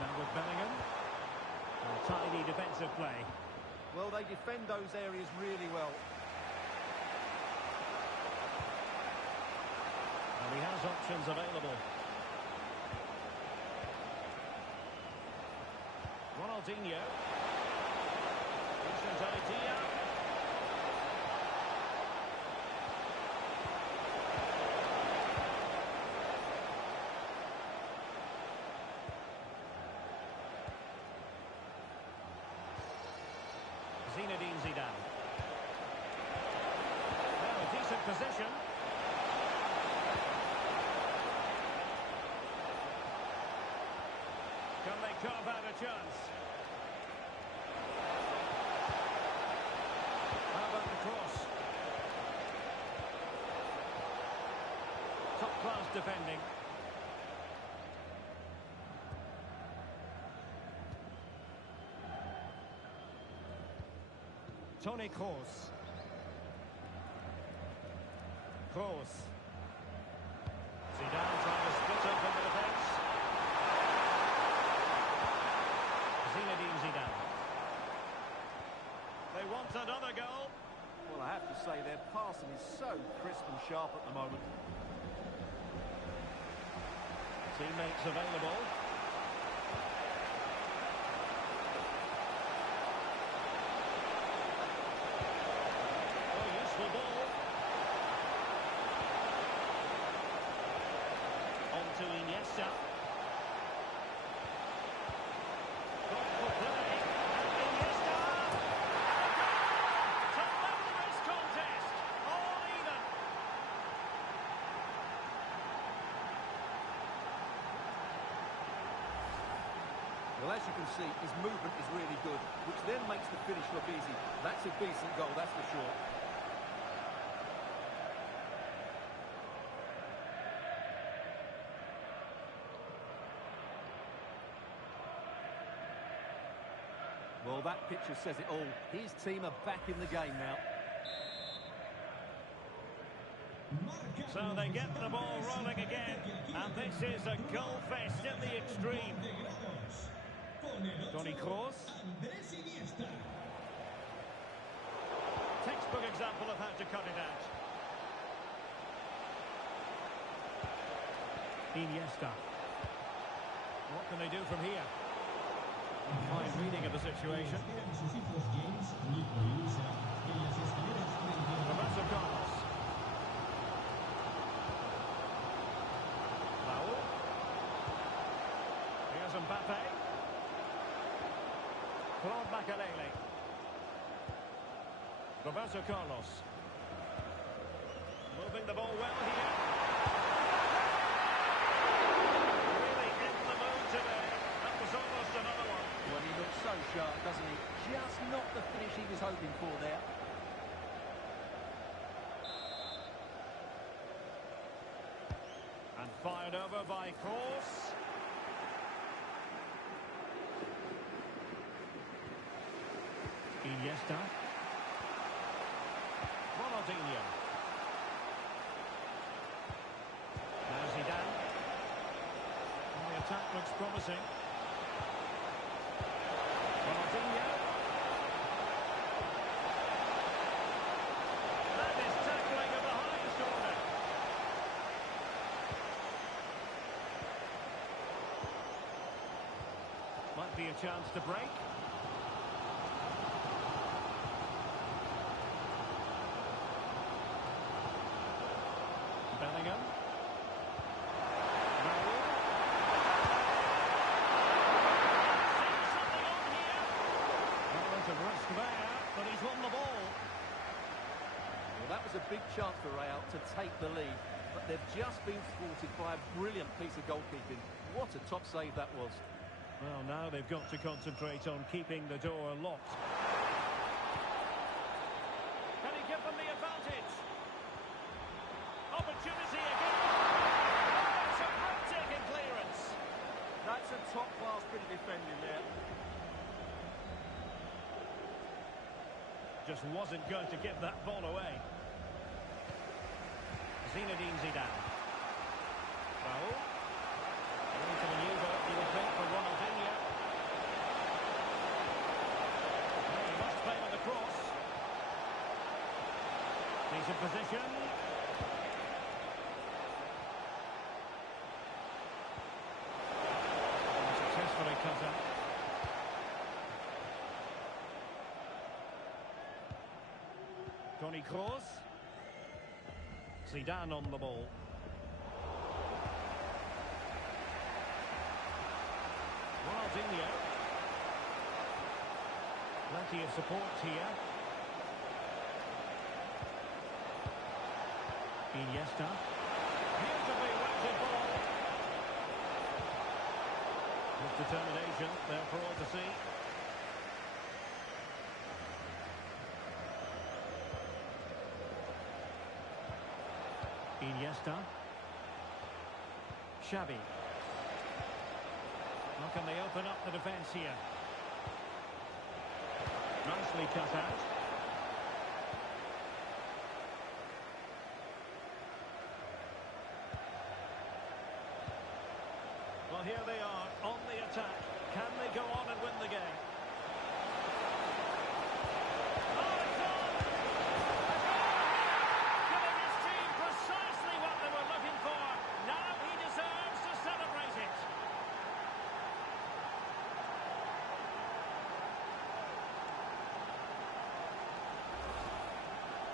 Now with Bellingham. A tidy defensive play. Well, they defend those areas really well. And he has options available. Ronaldinho. Decent idea. Zinedine Zidane. possession. Can they carve out a chance? How about the cross? Top-class defending. Toni Kroos. Kroos. Zidane trying to split open the defence. Zinedine Zidane. They want another goal. Well, I have to say their passing is so crisp and sharp at the moment. Teammates available. Oh, useful ball. On to Iniesta. Got for play. And Iniesta. To level this contest. All even. Well, as you can see, his movement is really good, which then makes the finish look easy. That's a decent goal, that's for sure. Well, that picture says it all. His team are back in the game now. So they get the ball rolling again, and this is a goal fest in the extreme. Toni Kroos. Textbook example of how to cut it out. Iniesta. What can they do from here? Fine reading of the situation. Roberto Carlos. Raul. Here's Mbappe. Claude Makelele. Roberto Carlos. Moving the ball well here. Really in the mood today. That was almost another one. Well, he looks so sharp, doesn't he? Just not the finish he was hoping for there. And fired over by Kroos. Iniesta. Ronaldinho. Now Zidane. And the attack looks promising. Ronaldinho. That is tackling of the highest order. Might be a chance to break. Bellingham. Raul. Seeing something on here. Well, there's a risk there, but he's won the ball. Well, that was a big chance for Real to take the lead, but they've just been thwarted by a brilliant piece of goalkeeping. What a top save that was. Well, now they've got to concentrate on keeping the door locked. Can he give them the advantage? Opportunity again. Oh, it's a breathtaking clearance. That's a top-class bit of defending there. Just wasn't going to give that ball away. Zinedine Zidane. Raul. Going to maneuver, you would think, for Ronaldinho. Well, he must play with the cross. Decent position. Successfully cut out. Toni Kroos. Zidane on the ball. Ronaldinho. Plenty of support here. Iniesta. Beautifully weighted ball. With determination there for all to see. Iniesta. Xavi. How can they open up the defence here? Nicely cut out. Well, here they are on the attack. Can they go on and win the game? Oh, it's on! Giving his team precisely what they were looking for. Now he deserves to celebrate it.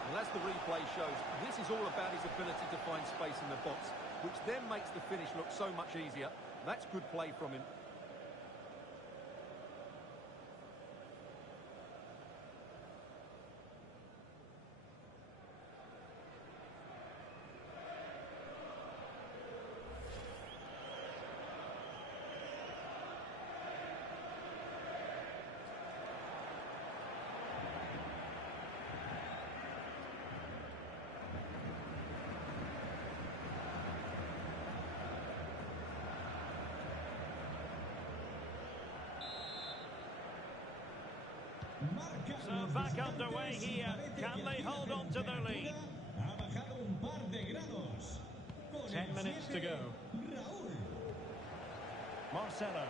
Well, as the replay shows, this is all about his ability to find space in the box, which then makes the finish look so much easier. That's good play from him. So back underway here. Can they hold on to their lead? 10 minutes to go. Marcelo.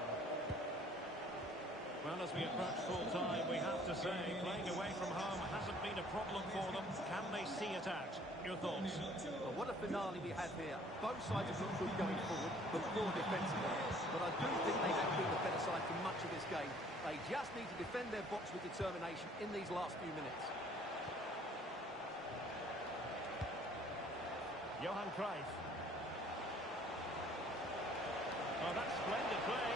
Well, as we approach full time, we have to say, playing away from home hasn't been a problem for them. Can they see it out? Your thoughts? Well, what a finale we had here. Both sides have looked good going forward, but poor defensively. But I do think they have been the better side for much of this game. They just need to defend their box with determination in these last few minutes. Johan Cruyff. Oh, that's splendid play.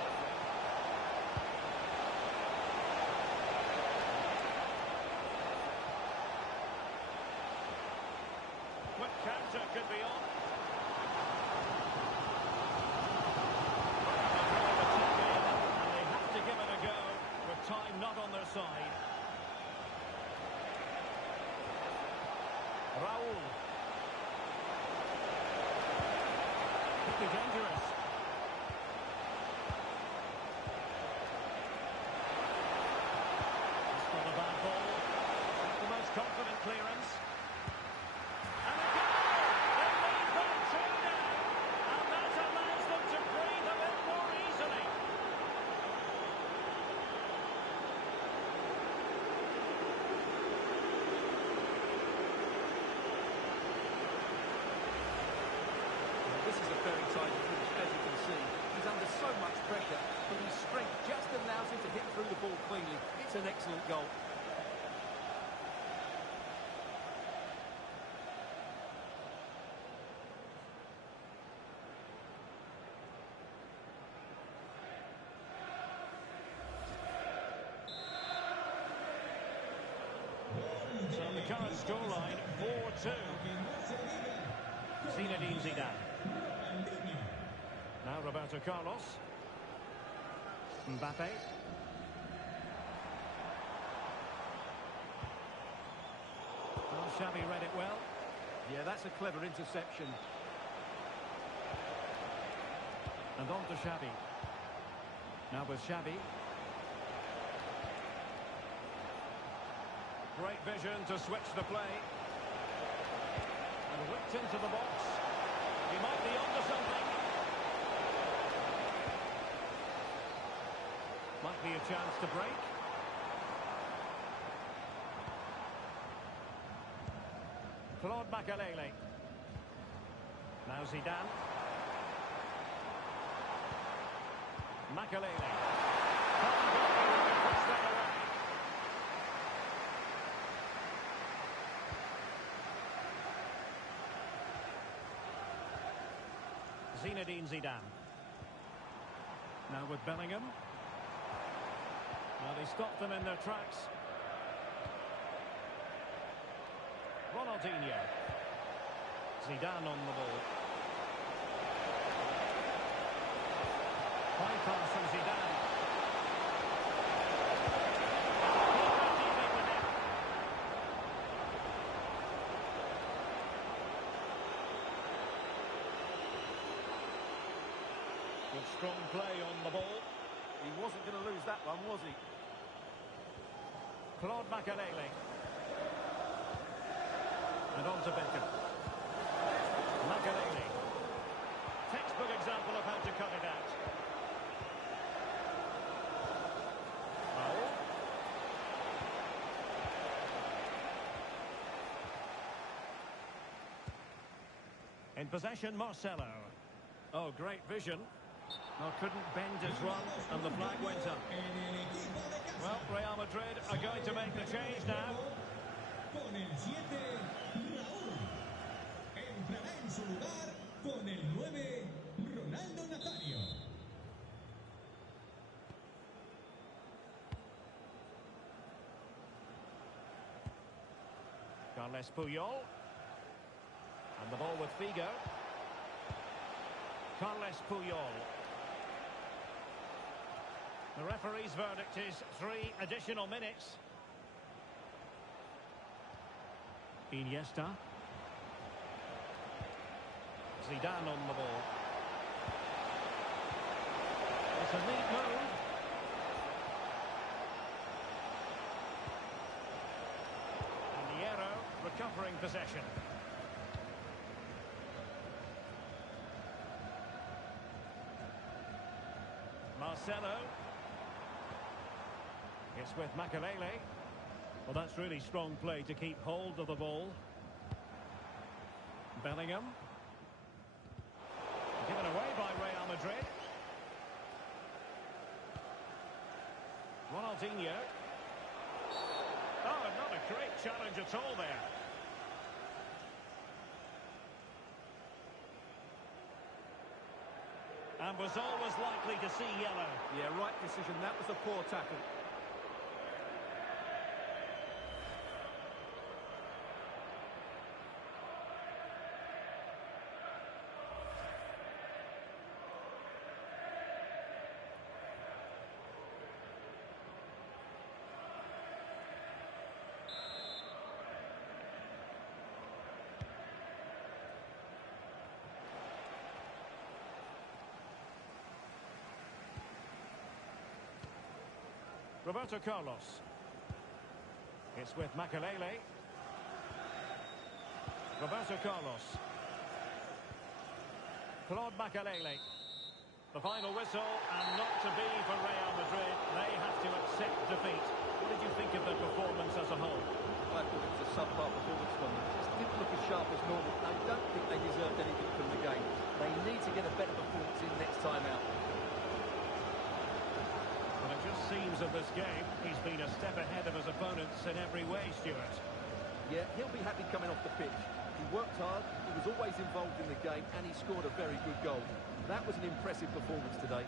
What counter could be on? And they have to give it a go with time not on their side. Raul. Could be dangerous. It's not a bad ball. Not the most confident clearance. And a goal! They lead by 2 now. And that allows them to breathe a bit more easily. This is a very tight finish, as you can see. He's under so much pressure, but his strength just allows him to hit through the ball cleanly. It's an excellent goal. So the current scoreline, 4-2. Zinedine Zidane. Now Roberto Carlos. Mbappe. Well, Xavi read it well. Yeah, that's a clever interception. And on to Xavi. Now with Xavi. Great vision to switch the play. And whipped into the box. He might be onto something. Might be a chance to break. Claude Makelele. Now Zidane. Makelele. Puts that away. Zinedine Zidane. Now with Bellingham. Well, he stopped them in their tracks. Ronaldinho. Zidane on the ball. High pass from Zidane. Keeper dealing with it. Good strong play on the ball. He wasn't going to lose that one, was he? Claude Makelele. And on to Beckham. Makelele. Textbook example of how to cut it out. Foul. In possession, Marcelo. Oh, great vision. Oh, couldn't bend his run, and the flag went up. Well, Real Madrid are going to make the change now. Con el 7, Raúl. Entrará en su lugar con el 9, Ronaldo Nazario. Carles Puyol. And the ball with Figo. Carles Puyol. The referee's verdict is 3 additional minutes. Iniesta. Zidane on the ball. It's a neat move. And Hierro recovering possession. Marcelo. It's with Makelele. Well, that's really strong play to keep hold of the ball. Bellingham. Given away by Real Madrid. Ronaldinho. Oh, not a great challenge at all there. And was always likely to see yellow. Yeah, right decision. That was a poor tackle. Roberto Carlos. It's with Makelele. Roberto Carlos. Claude Makelele. The final whistle, and not to be for Real Madrid. They have to accept defeat. What did you think of their performance as a whole? I thought it was a subpar performance from them. Just didn't look as sharp as normal. I don't think they deserved anything from the game. They need to get a better performance in next time out. Well, it just seems of this game, he's been a step ahead of his opponents in every way, Stuart. Yeah, he'll be happy coming off the pitch. He worked hard, he was always involved in the game, and he scored a very good goal. That was an impressive performance today.